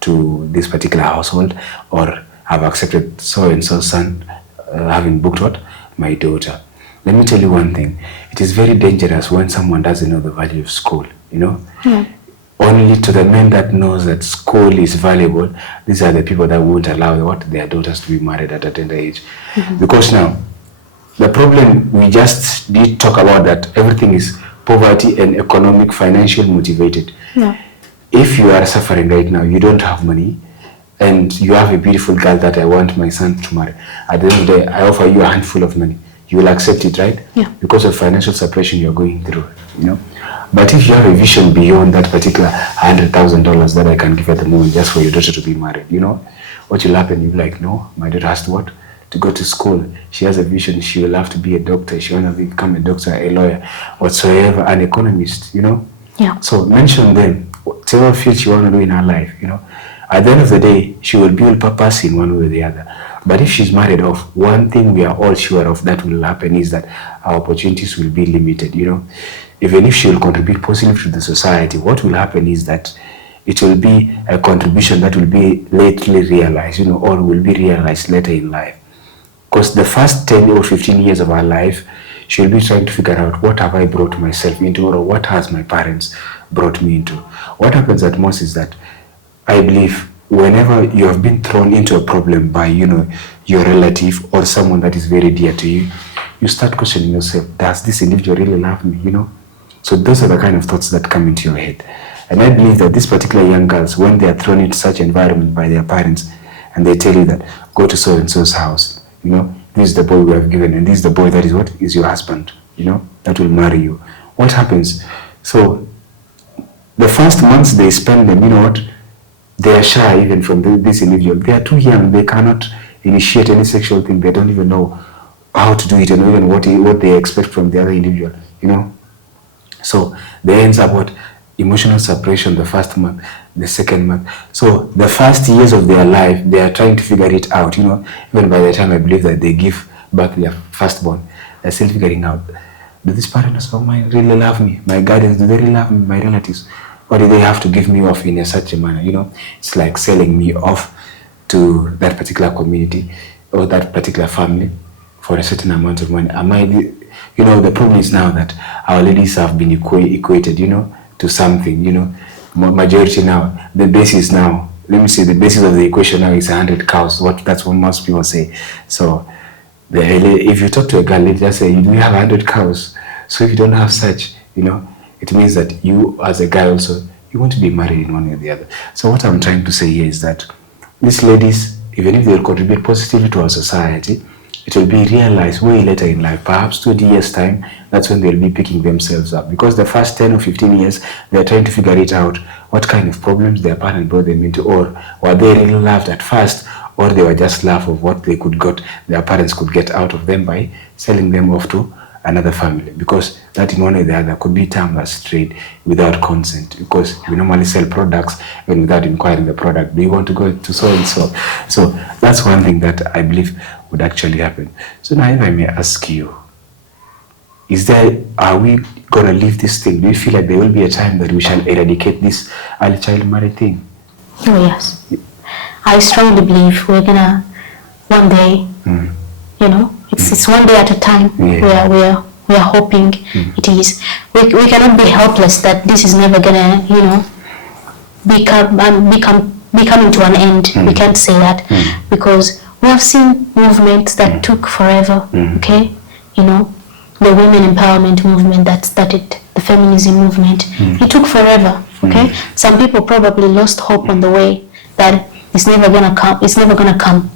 to this particular household, or I've accepted so-and-so son, having booked my daughter. Let me tell you one thing. It is very dangerous when someone doesn't know the value of school, Only to the men that knows that school is valuable, these are the people that won't allow their daughters to be married at a tender age. Because now, the problem, we just did talk about that everything is poverty and economic, financial motivated. Yeah. If you are suffering right now, you don't have money, and you have a beautiful girl that I want my son to marry. At the end of the day, I offer you a handful of money. You will accept it, right? Yeah. Because of financial suppression you're going through, But if you have a vision beyond that particular $100,000 that I can give at the moment just for your daughter to be married, what will happen? You'll be like, no, my daughter has to go to school. She has a vision. She will have to be a doctor. She wants to become a doctor, a lawyer, whatsoever, an economist, Yeah. So mention them, whatever field she wants to do in her life, At the end of the day, she will build purpose in one way or the other. But if she's married off, one thing we are all sure of that will happen is that our opportunities will be limited, Even if she will contribute positively to the society, what will happen is that it will be a contribution that will be lately realized, or will be realized later in life. Because the first 10 or 15 years of her life, she will be trying to figure out, what have I brought myself into, or what has my parents brought me into. What happens at most is that, I believe, whenever you have been thrown into a problem by, your relative or someone that is very dear to you, you start questioning yourself, does this individual really love me, So those are the kind of thoughts that come into your head. And I believe that these particular young girls, when they are thrown into such environment by their parents, and they tell you that, go to so-and-so's house, this is the boy we have given, and this is the boy that is your husband, that will marry you. What happens? So the first months they spend them, they are shy even from this individual. They are too young. They cannot initiate any sexual thing. They don't even know how to do it, and even what they expect from the other individual, So they ends up emotional suppression the first month, the second month. So the first years of their life, they are trying to figure it out, Even by the time I believe that they give birth to their firstborn, they're still figuring out, do these parents of mine really love me? My guardians, do they really love me? My relatives? Or do they have to give me off in such a manner? It's like selling me off to that particular community or that particular family for a certain amount of money. The problem is now that our ladies have been equated, to something, majority now, the basis now, let me say the basis of the equation now is 100 cows. That's what most people say. So if you talk to a girl, they just say, do you have 100 cows? So if you don't have such, it means that you as a guy also, you want to be married in one way or the other. So what I'm trying to say here is that these ladies, even if they will contribute positively to our society, it will be realized way later in life, perhaps 20 years time, that's when they'll be picking themselves up. Because the first 10 or 15 years, they're trying to figure it out, what kind of problems their parents brought them into, or were they really loved at first, or they were just laugh of what their parents could get out of them by selling them off to another family. Because that in one way or the other could be termed as trade without consent, because we normally sell products and without inquiring the product, do you want to go to so and so? So that's one thing that I believe would actually happen. So now if I may ask you, are we going to leave this thing? Do you feel like there will be a time that we shall eradicate this early child marriage thing? Oh yes, I strongly believe we're gonna one day, it's one day at a time. Yeah. We are hoping it is. We cannot be helpless that this is never gonna, be coming to an end. We can't say that because we have seen movements that took forever. Okay, the women empowerment movement that started, the feminism movement. It took forever. Okay, some people probably lost hope on the way that it's never gonna come. It's never gonna come.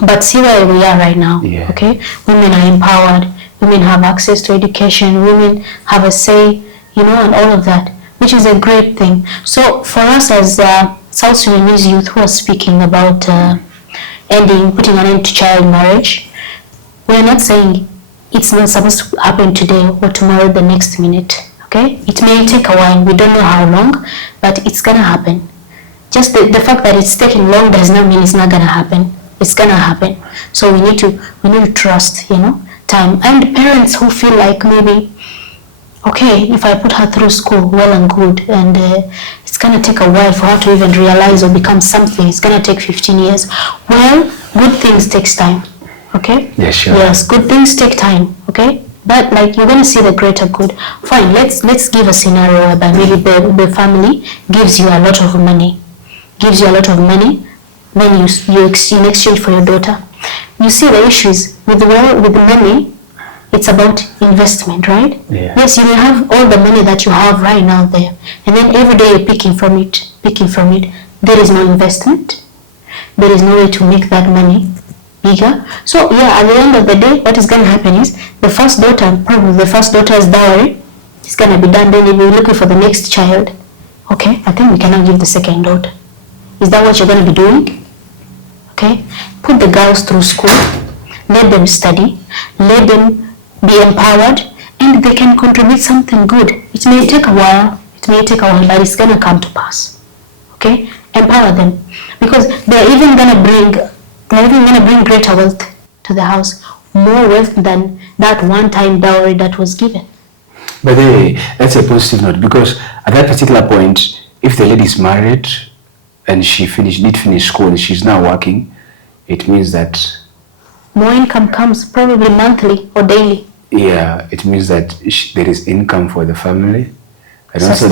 But see where we are right now. Yeah. Okay, women are empowered. Women have access to education. Women have a say, and all of that, which is a great thing. So for us as South Sudanese youth who are speaking about putting an end to child marriage, we are not saying it's not supposed to happen today or tomorrow, the next minute. Okay, it may take a while. We don't know how long, but it's gonna happen. Just the fact that it's taking long does not mean it's not gonna happen. It's gonna happen. So we need to trust, time. And parents who feel like maybe, okay, if I put her through school, well and good, and it's gonna take a while for her to even realize or become something. It's gonna take 15 years. Well, good things takes time. Okay? Yeah, sure. Yes, good things take time. Okay? But you're gonna see the greater good. Fine. Let's give a scenario whereby maybe the family gives you a lot of money. Then you in exchange for your daughter. You see the issues with the money. It's about investment, right? Yeah. Yes, you may have all the money that you have right now there, and then every day you're picking from it. There is no investment. There is no way to make that money bigger. So at the end of the day, what is going to happen is the first daughter's dowry is going to be done. Then you'll be looking for the next child. Okay, I think we cannot give the second daughter. Is that what you're going to be doing? Okay, put the girls through school, let them study, let them be empowered, and they can contribute something good. It may take a while, but it's going to come to pass. Okay, empower them, because they're even going to bring greater wealth to the house, more wealth than that one-time dowry that was given. But that's a positive note, because at that particular point, if the lady is married and she did finish school and she's now working, it means that more income comes, probably monthly or daily. Yeah, it means that there is income for the family, and also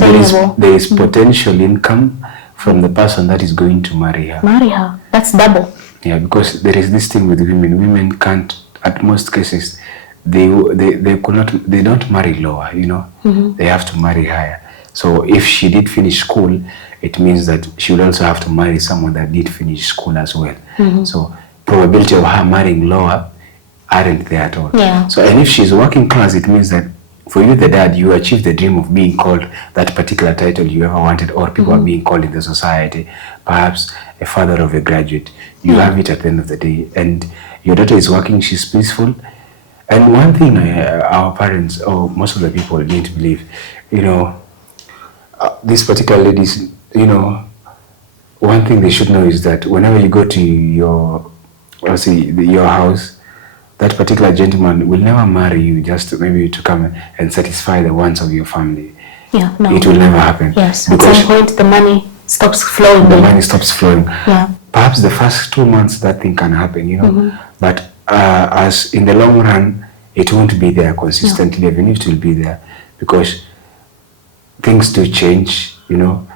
there is potential income from the person that is going to marry her. That's double. Yeah, because there is this thing with women. Women can't, at most cases, they don't marry lower. They have to marry higher. So if she did finish school, it means that she would also have to marry someone that did finish school as well. So probability of her marrying lower aren't there at all. Yeah. So, and if she's working class, it means that for you, the dad, you achieve the dream of being called that particular title you ever wanted, or people are being called in the society, perhaps a father of a graduate. You have it at the end of the day, and your daughter is working, she's peaceful. And one thing our parents, or most of the people, need to believe, these particular ladies, one thing they should know is that whenever you go to your house, that particular gentleman will never marry you just maybe to come and satisfy the wants of your family. Yeah, no. It will never happen. Yes, at some point the money stops flowing. The money stops flowing. Yeah. Perhaps the first 2 months that thing can happen, you know, but as in the long run, it won't be there consistently, even if it will be there, because things do change, you know,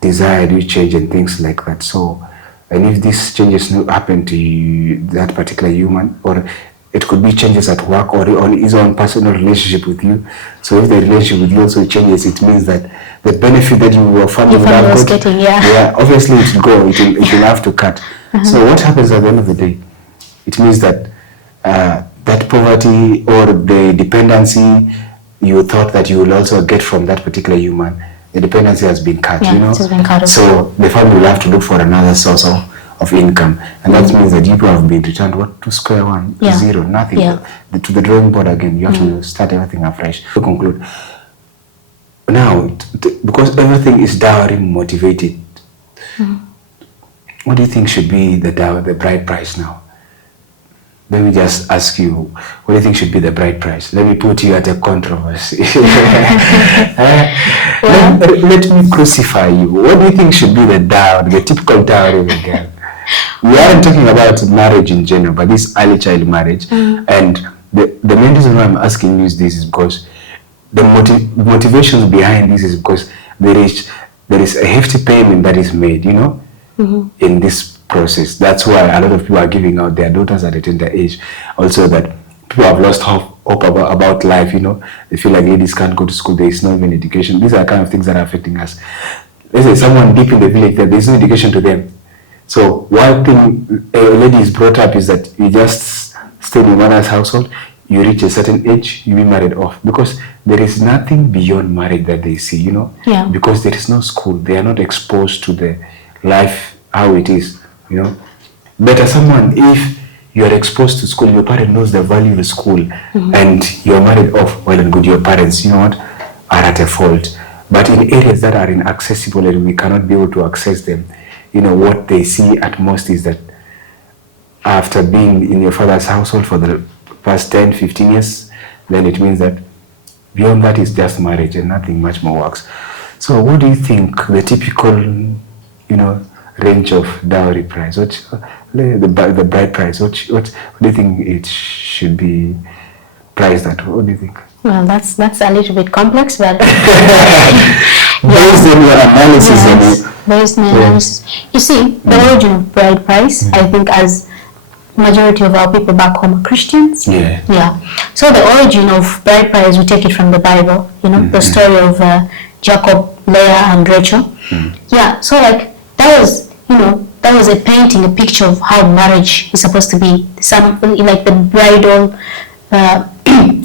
desire do change and things like that. So, and if these changes happen to you, that particular human, or it could be changes at work or on his own personal relationship with you. So if the relationship with you also changes, it means that the benefit that your family would have got, getting, obviously it will go, it will have to cut. So what happens at the end of the day? It means that that poverty or the dependency you thought that you will also get from that particular human, the dependency has been cut, you know. It has been cut. So the family will have to look for another source of income, and that means that you have been returned to square one, zero, nothing, to the drawing board again. You have to start everything afresh. To conclude, now, because everything is dowry motivated, what do you think should be the bride price now? Let me just ask you, what do you think should be the bride price? Let me put you at a controversy. Let me crucify you. What do you think should be the dowry, the typical dowry of a girl? We aren't talking about marriage in general, but this early child marriage. And the main reason why I'm asking you this is because the motivations behind this is because there is a hefty payment that is made, you know, in this process. That's why a lot of people are giving out their daughters at a tender age. Also that people have lost hope about life, you know. They feel like ladies can't go to school, there is no even education. These are the kind of things that are affecting us. Let's say someone deep in the village, there is no education to them. So one thing a lady is brought up is that you just stay in your mother's household, you reach a certain age, you be married off. Because there is nothing beyond marriage that they see, you know. Because there is no school, they are not exposed to the life, how it is. You know, better someone, if you are exposed to school, your parent knows the value of school, and you're married off, well and good, your parents, you know what, are at a fault. But in areas that are inaccessible and we cannot be able to access them, you know, what they see at most is that after being in your father's household for the past 10, 15 years, then it means that beyond that is just marriage and nothing much more works. So what do you think the typical, you know, range of dowry price? What the bride price? What do you think it should be priced at? What do you think? Well, that's a little bit complex, but based on your analysis, based on analysis. You see, the origin of bride price, I think, as majority of our people back home are Christians. So the origin of bride price, we take it from the Bible. You know, the story of Jacob, Leah, and Rachel. So like that was, you know, that was a painting, a picture of how marriage is supposed to be. Something like the bridal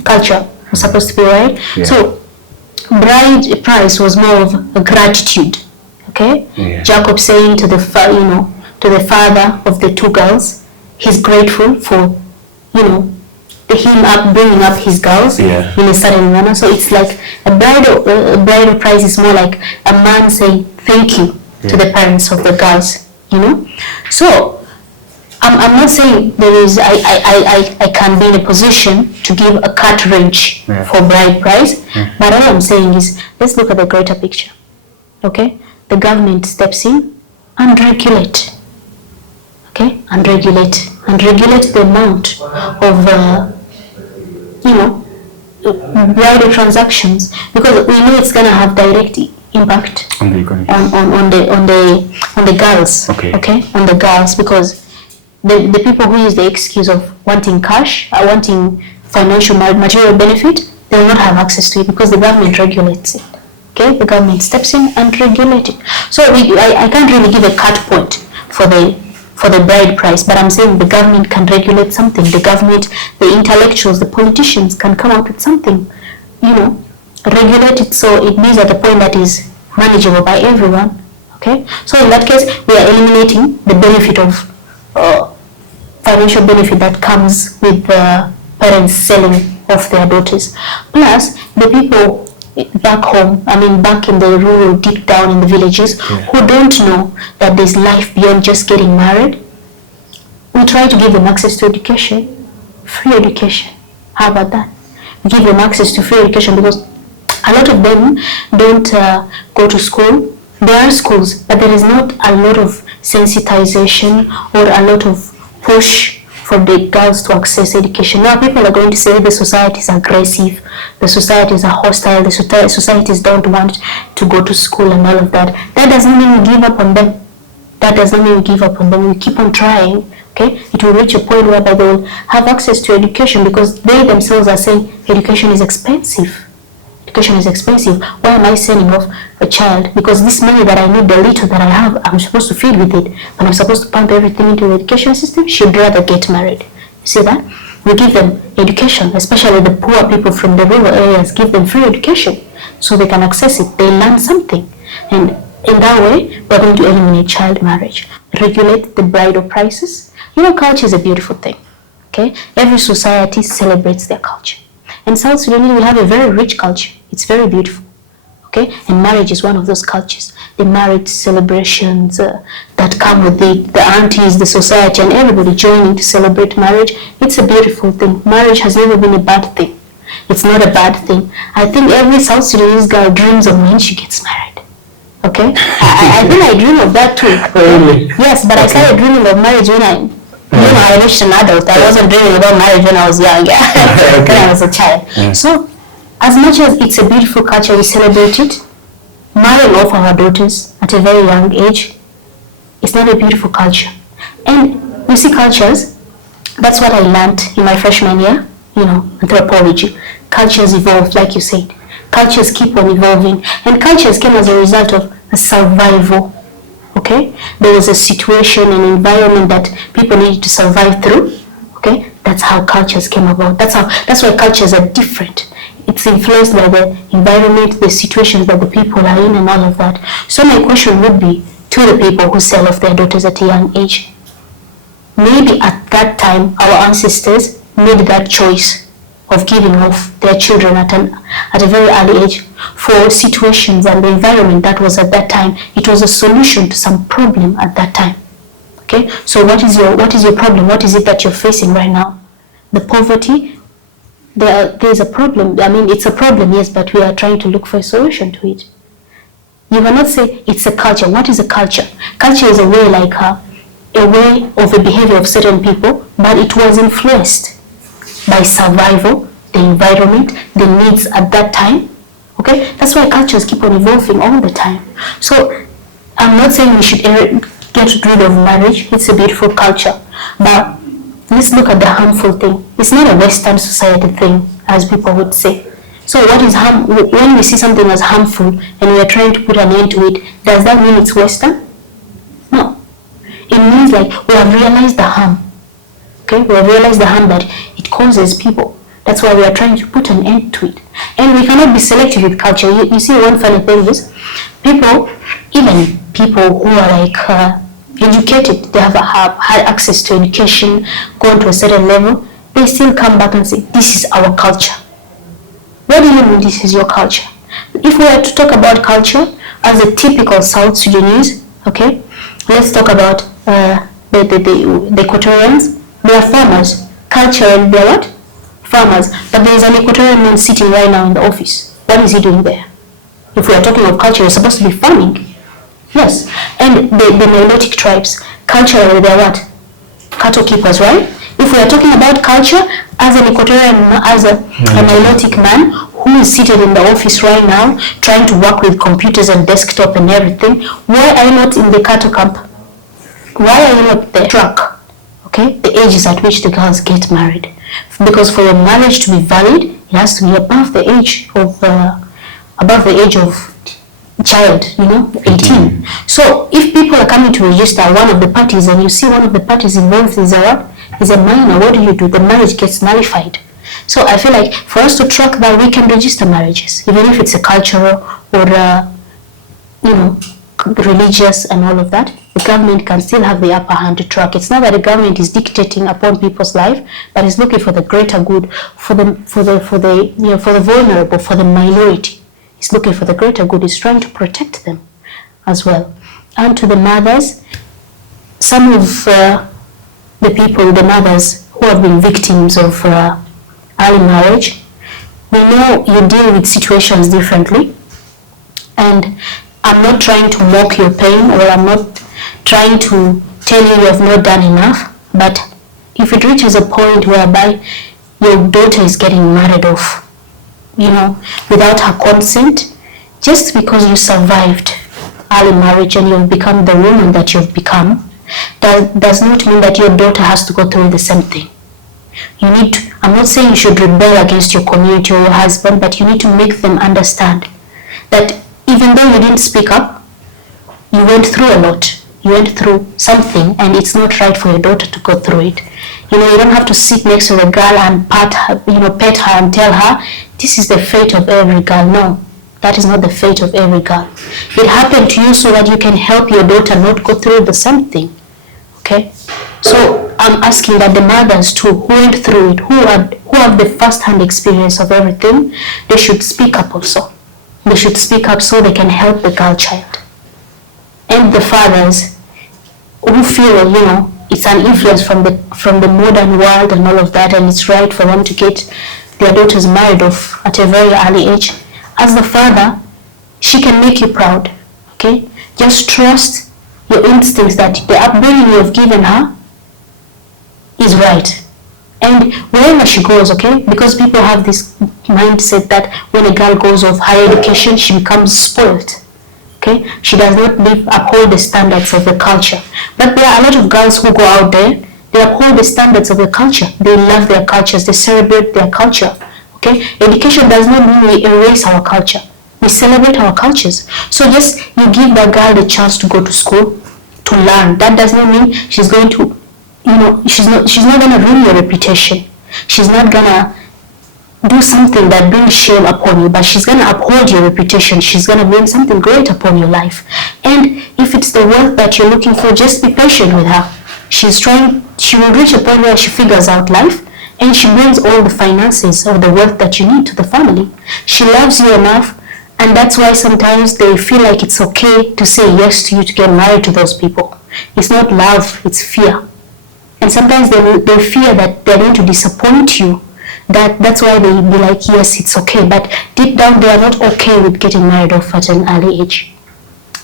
culture was supposed to be, right? So bride price was more of a gratitude. Okay, Jacob saying to the father of the two girls, he's grateful for, you know, him bringing up his girls in a certain manner. So it's like a bridal price is more like a man saying thank you to the parents of the girls, you know. So I'm not saying I can be in a position to give a cut range for bride price, but all I'm saying is let's look at the greater picture. Okay, the government steps in and regulate. Okay, and regulate the amount of bridal transactions, because we know it's gonna have direct impact on the economy, on the girls. Okay, on the girls, because the people who use the excuse of wanting cash, wanting financial material benefit, they will not have access to it because the government regulates it. Okay, the government steps in and regulates it. So I can't really give a cut point for the bride price, but I'm saying the government can regulate something. The government, the intellectuals, the politicians can come up with something, you know, regulate it so it means at a point that is manageable by everyone. Okay, so in that case, we are eliminating the benefit of financial benefit that comes with the parents selling off their daughters. Plus, the people back home, back in the rural, deep down in the villages, who don't know that there's life beyond just getting married, we try to give them access to education, free education. How about that? Give them access to free education, because a lot of them don't go to school. There are schools, but there is not a lot of sensitization or a lot of push for the girls to access education. Now people are going to say the society is aggressive, the societies are hostile, the societies don't want to go to school and all of that. That doesn't mean we give up on them. That does not mean we give up on them. We keep on trying. Okay, it will reach a point where they will have access to education, because they themselves are saying education is expensive. Education is expensive. Why am I sending off a child? Because this money that I need, the little that I have, I'm supposed to feed with it, but I'm supposed to pump everything into the education system. She'd rather get married. You see that? We give them education, especially the poor people from the rural areas, give them free education so they can access it. They learn something. And in that way, we're going to eliminate child marriage, regulate the bridal prices. You know, culture is a beautiful thing. Okay? Every society celebrates their culture. In South Sudan, we have a very rich culture. It's very beautiful. Okay? And marriage is one of those cultures. The marriage celebrations that come with the aunties, the society, and everybody joining to celebrate marriage. It's a beautiful thing. Marriage has never been a bad thing. It's not a bad thing. I think every South Sudanese girl dreams of when she gets married. Okay? I think I dream of that too. Really? Yes, but I started dreaming of marriage when I reached an adult. I wasn't dreaming about marriage when I was young, when I was a child. Yeah. So, as much as it's a beautiful culture, we celebrate it. Marrying off our daughters at a very young age, it's not a beautiful culture. And you see, cultures, that's what I learned in my freshman year, anthropology. Cultures evolve, like you said. Cultures keep on evolving. And cultures came as a result of a survival. Okay, there was a situation, an environment that people needed to survive through. Okay, that's how cultures came about. That's why cultures are different. It's influenced by the environment, the situations that the people are in, and all of that. So my question would be to the people who sell off their daughters at a young age. Maybe at that time, our ancestors made that choice of giving off their children at a very early age for situations and the environment that was at that time. It was a solution to some problem at that time. Okay, so what is your problem? What is it that you're facing right now? The poverty. There's a problem. I mean, it's a problem, yes, but we are trying to look for a solution to it. You cannot say it's a culture. What is a culture? Culture is a way of a behavior of certain people, but it was influenced by survival, the environment, the needs at that time. Okay, that's why cultures keep on evolving all the time. So I'm not saying we should get rid of marriage. It's a beautiful culture, but let's look at the harmful thing. It's not a Western society thing, as people would say. So what is harm? When we see something as harmful and we are trying to put an end to it, does that mean it's Western? No. It means like we have realized the harm. Okay, we have realized the harm that it causes people. That's why we are trying to put an end to it. And we cannot be selective with culture. You see, one funny thing is, even people who are like educated, they have had access to education, gone to a certain level, they still come back and say, this is our culture. What do you mean this is your culture? If we were to talk about culture as a typical South Sudanese, okay, let's talk about the Equatorians. They are farmers. Culturally, they are what? Farmers. But there is an Equatorian man sitting right now in the office. What is he doing there? If we are talking of culture, you're supposed to be farming. Yes. And the Nilotic tribes, culturally, they are what? Cattle keepers, right? If we are talking about culture, as an Equatorian, as a Nilotic man who is seated in the office right now, trying to work with computers and desktop and everything, why are you not in the cattle camp? Why are you not the truck? Okay, the ages at which the girls get married. Because for a marriage to be valid, it has to be above the age of child, 18. So if people are coming to register one of the parties and you see one of the parties involved is a minor, what do? The marriage gets nullified. So I feel like for us to track that, we can register marriages, even if it's a cultural or religious and all of that. The government can still have the upper hand to track. It's not that the government is dictating upon people's life, but it's looking for the greater good, for the vulnerable, for the minority. It's looking for the greater good. It's trying to protect them as well. And to the mothers, some of the mothers who who have been victims of early marriage, we know you deal with situations differently, and I'm not trying to mock your pain, or I'm not trying to tell you have not done enough, but if it reaches a point whereby your daughter is getting married off, without her consent, just because you survived early marriage and you've become the woman that you've become, that does not mean that your daughter has to go through the same thing. I'm not saying you should rebel against your community or your husband, but you need to make them understand that even though you didn't speak up, you went through a lot. You went through something, and it's not right for your daughter to go through it. You don't have to sit next to the girl and pet her and tell her, this is the fate of every girl. No, that is not the fate of every girl. It happened to you so that you can help your daughter not go through the same thing. Okay? So I'm asking that the mothers too, who went through it, who have the first-hand experience of everything, they should speak up also. They should speak up so they can help the girl child. And the fathers who feel, it's an influence from the modern world and all of that, and it's right for them to get their daughters married off at a very early age. As the father, she can make you proud, okay? Just trust your instincts that the upbringing you have given her is right. And wherever she goes, okay, because people have this mindset that when a girl goes off higher education, she becomes spoiled. Okay, she does not uphold the standards of the culture. But there are a lot of girls who go out there, they uphold the standards of the culture. They love their cultures, they celebrate their culture. Okay, education does not mean we erase our culture. We celebrate our cultures. So just you give that girl the chance to go to school, to learn. That does not mean she's going to, she's not going to ruin your reputation. She's not going to do something that brings shame upon you, but she's going to uphold your reputation. She's going to bring something great upon your life. And if it's the wealth that you're looking for, just be patient with her. She will reach a point where she figures out life, and she brings all the finances of the wealth that you need to the family. She loves you enough, and that's why sometimes they feel like it's okay to say yes to you to get married to those people. It's not love, it's fear. And sometimes they fear that they're going to disappoint you. That's why they be like, yes, it's okay, but deep down they are not okay with getting married off at an early age.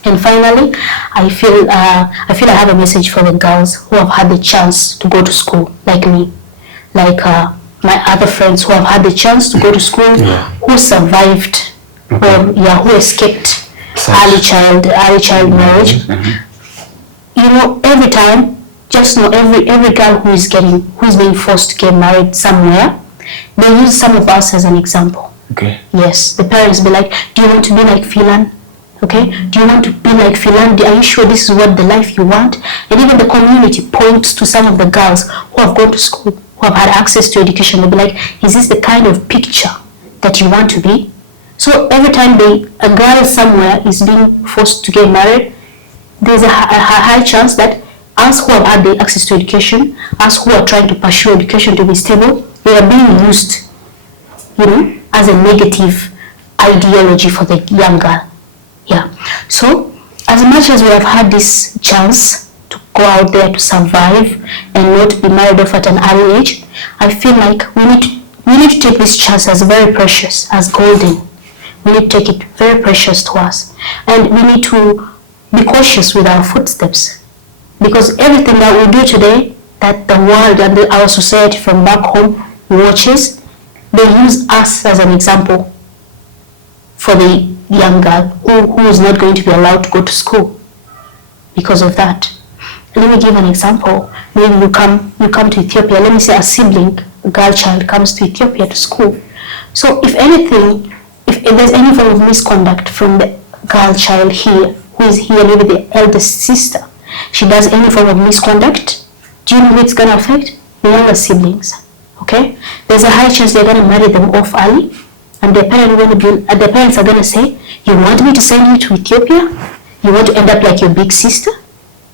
And finally, I feel I have a message for the girls who have had the chance to go to school, like me, like my other friends who have had the chance to go to school, who survived, who escaped early child marriage. Every time, just know every girl who is being forced to get married somewhere, they use some of us as an example. Okay. Yes, the parents be like, do you want to be like Philan? Okay, do you want to be like Philan? Are you sure this is what the life you want? And even the community points to some of the girls who have gone to school, who have had access to education. They'll be like, is this the kind of picture that you want to be? So every time a girl somewhere is being forced to get married, there's a high chance that us who have had the access to education, us who are trying to pursue education to be stable, they are being used, as a negative ideology for the young girl. Yeah. So, as much as we have had this chance to go out there to survive and not be married off at an early age, I feel like we need to take this chance as very precious, as golden. We need to take it very precious to us. And we need to be cautious with our footsteps. Because everything that we do today, that the world and our society from back home watches, they use us as an example for the young girl who is not going to be allowed to go to school because of that. Let me give an example. Maybe you come to Ethiopia. Let me say a sibling, a girl child, comes to Ethiopia to school. So if there's any form of misconduct from the girl child here, who is here, maybe the eldest sister, she does any form of misconduct, do you know who it's going to affect? The younger siblings. Okay? There's a high chance they're going to marry them off early, and their parents are going to say, you want me to send you to Ethiopia? You want to end up like your big sister?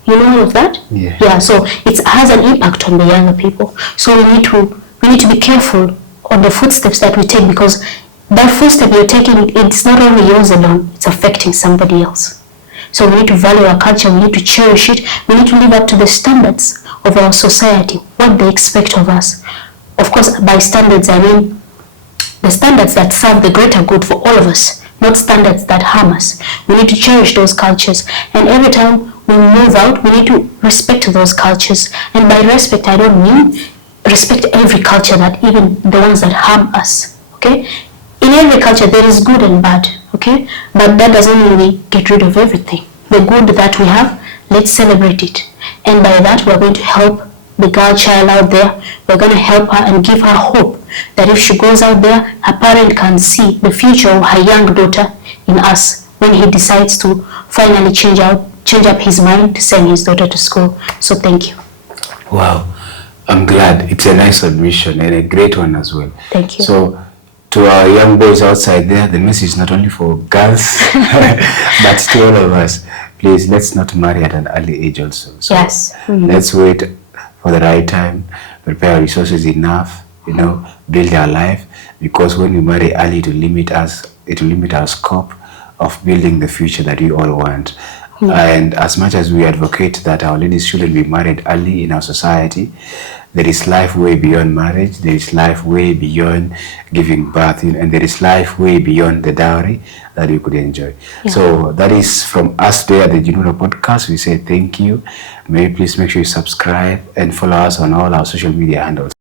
You know all of that? Yeah, so it has an impact on the younger people. So we need to be careful on the footsteps that we take, because that footstep you're taking, it's not only yours alone, it's affecting somebody else. So we need to value our culture, we need to cherish it, we need to live up to the standards of our society. what they expect of us. Of course, by standards, I mean the standards that serve the greater good for all of us, not standards that harm us. We need to cherish those cultures, and every time we move out, we need to respect those cultures. And by respect, I don't mean respect every culture, that even the ones that harm us, okay? In every culture, there is good and bad, okay? But that doesn't mean we get rid of everything. The good that we have, let's celebrate it. And by that, we're going to help the girl child out there. We're going to help her and give her hope that if she goes out there, her parent can see the future of her young daughter in us when he decides to finally change up his mind to send his daughter to school. So thank you. Wow, I'm glad. It's a nice admission and a great one as well. Thank you. So to our young boys outside there, the message is not only for girls, but to all of us. Please, let's not marry at an early age also. So yes. Let's wait for the right time, prepare our resources enough, build our life, because when we marry early, it will limit us, it will limit our scope of building the future that we all want. And as much as we advocate that our ladies shouldn't be married early in our society, there is life way beyond marriage, there is life way beyond giving birth, and there is life way beyond the dowry that we could enjoy. Yeah. So that is from us there at the Junubna podcast. We say thank you. May you please make sure you subscribe and follow us on all our social media handles.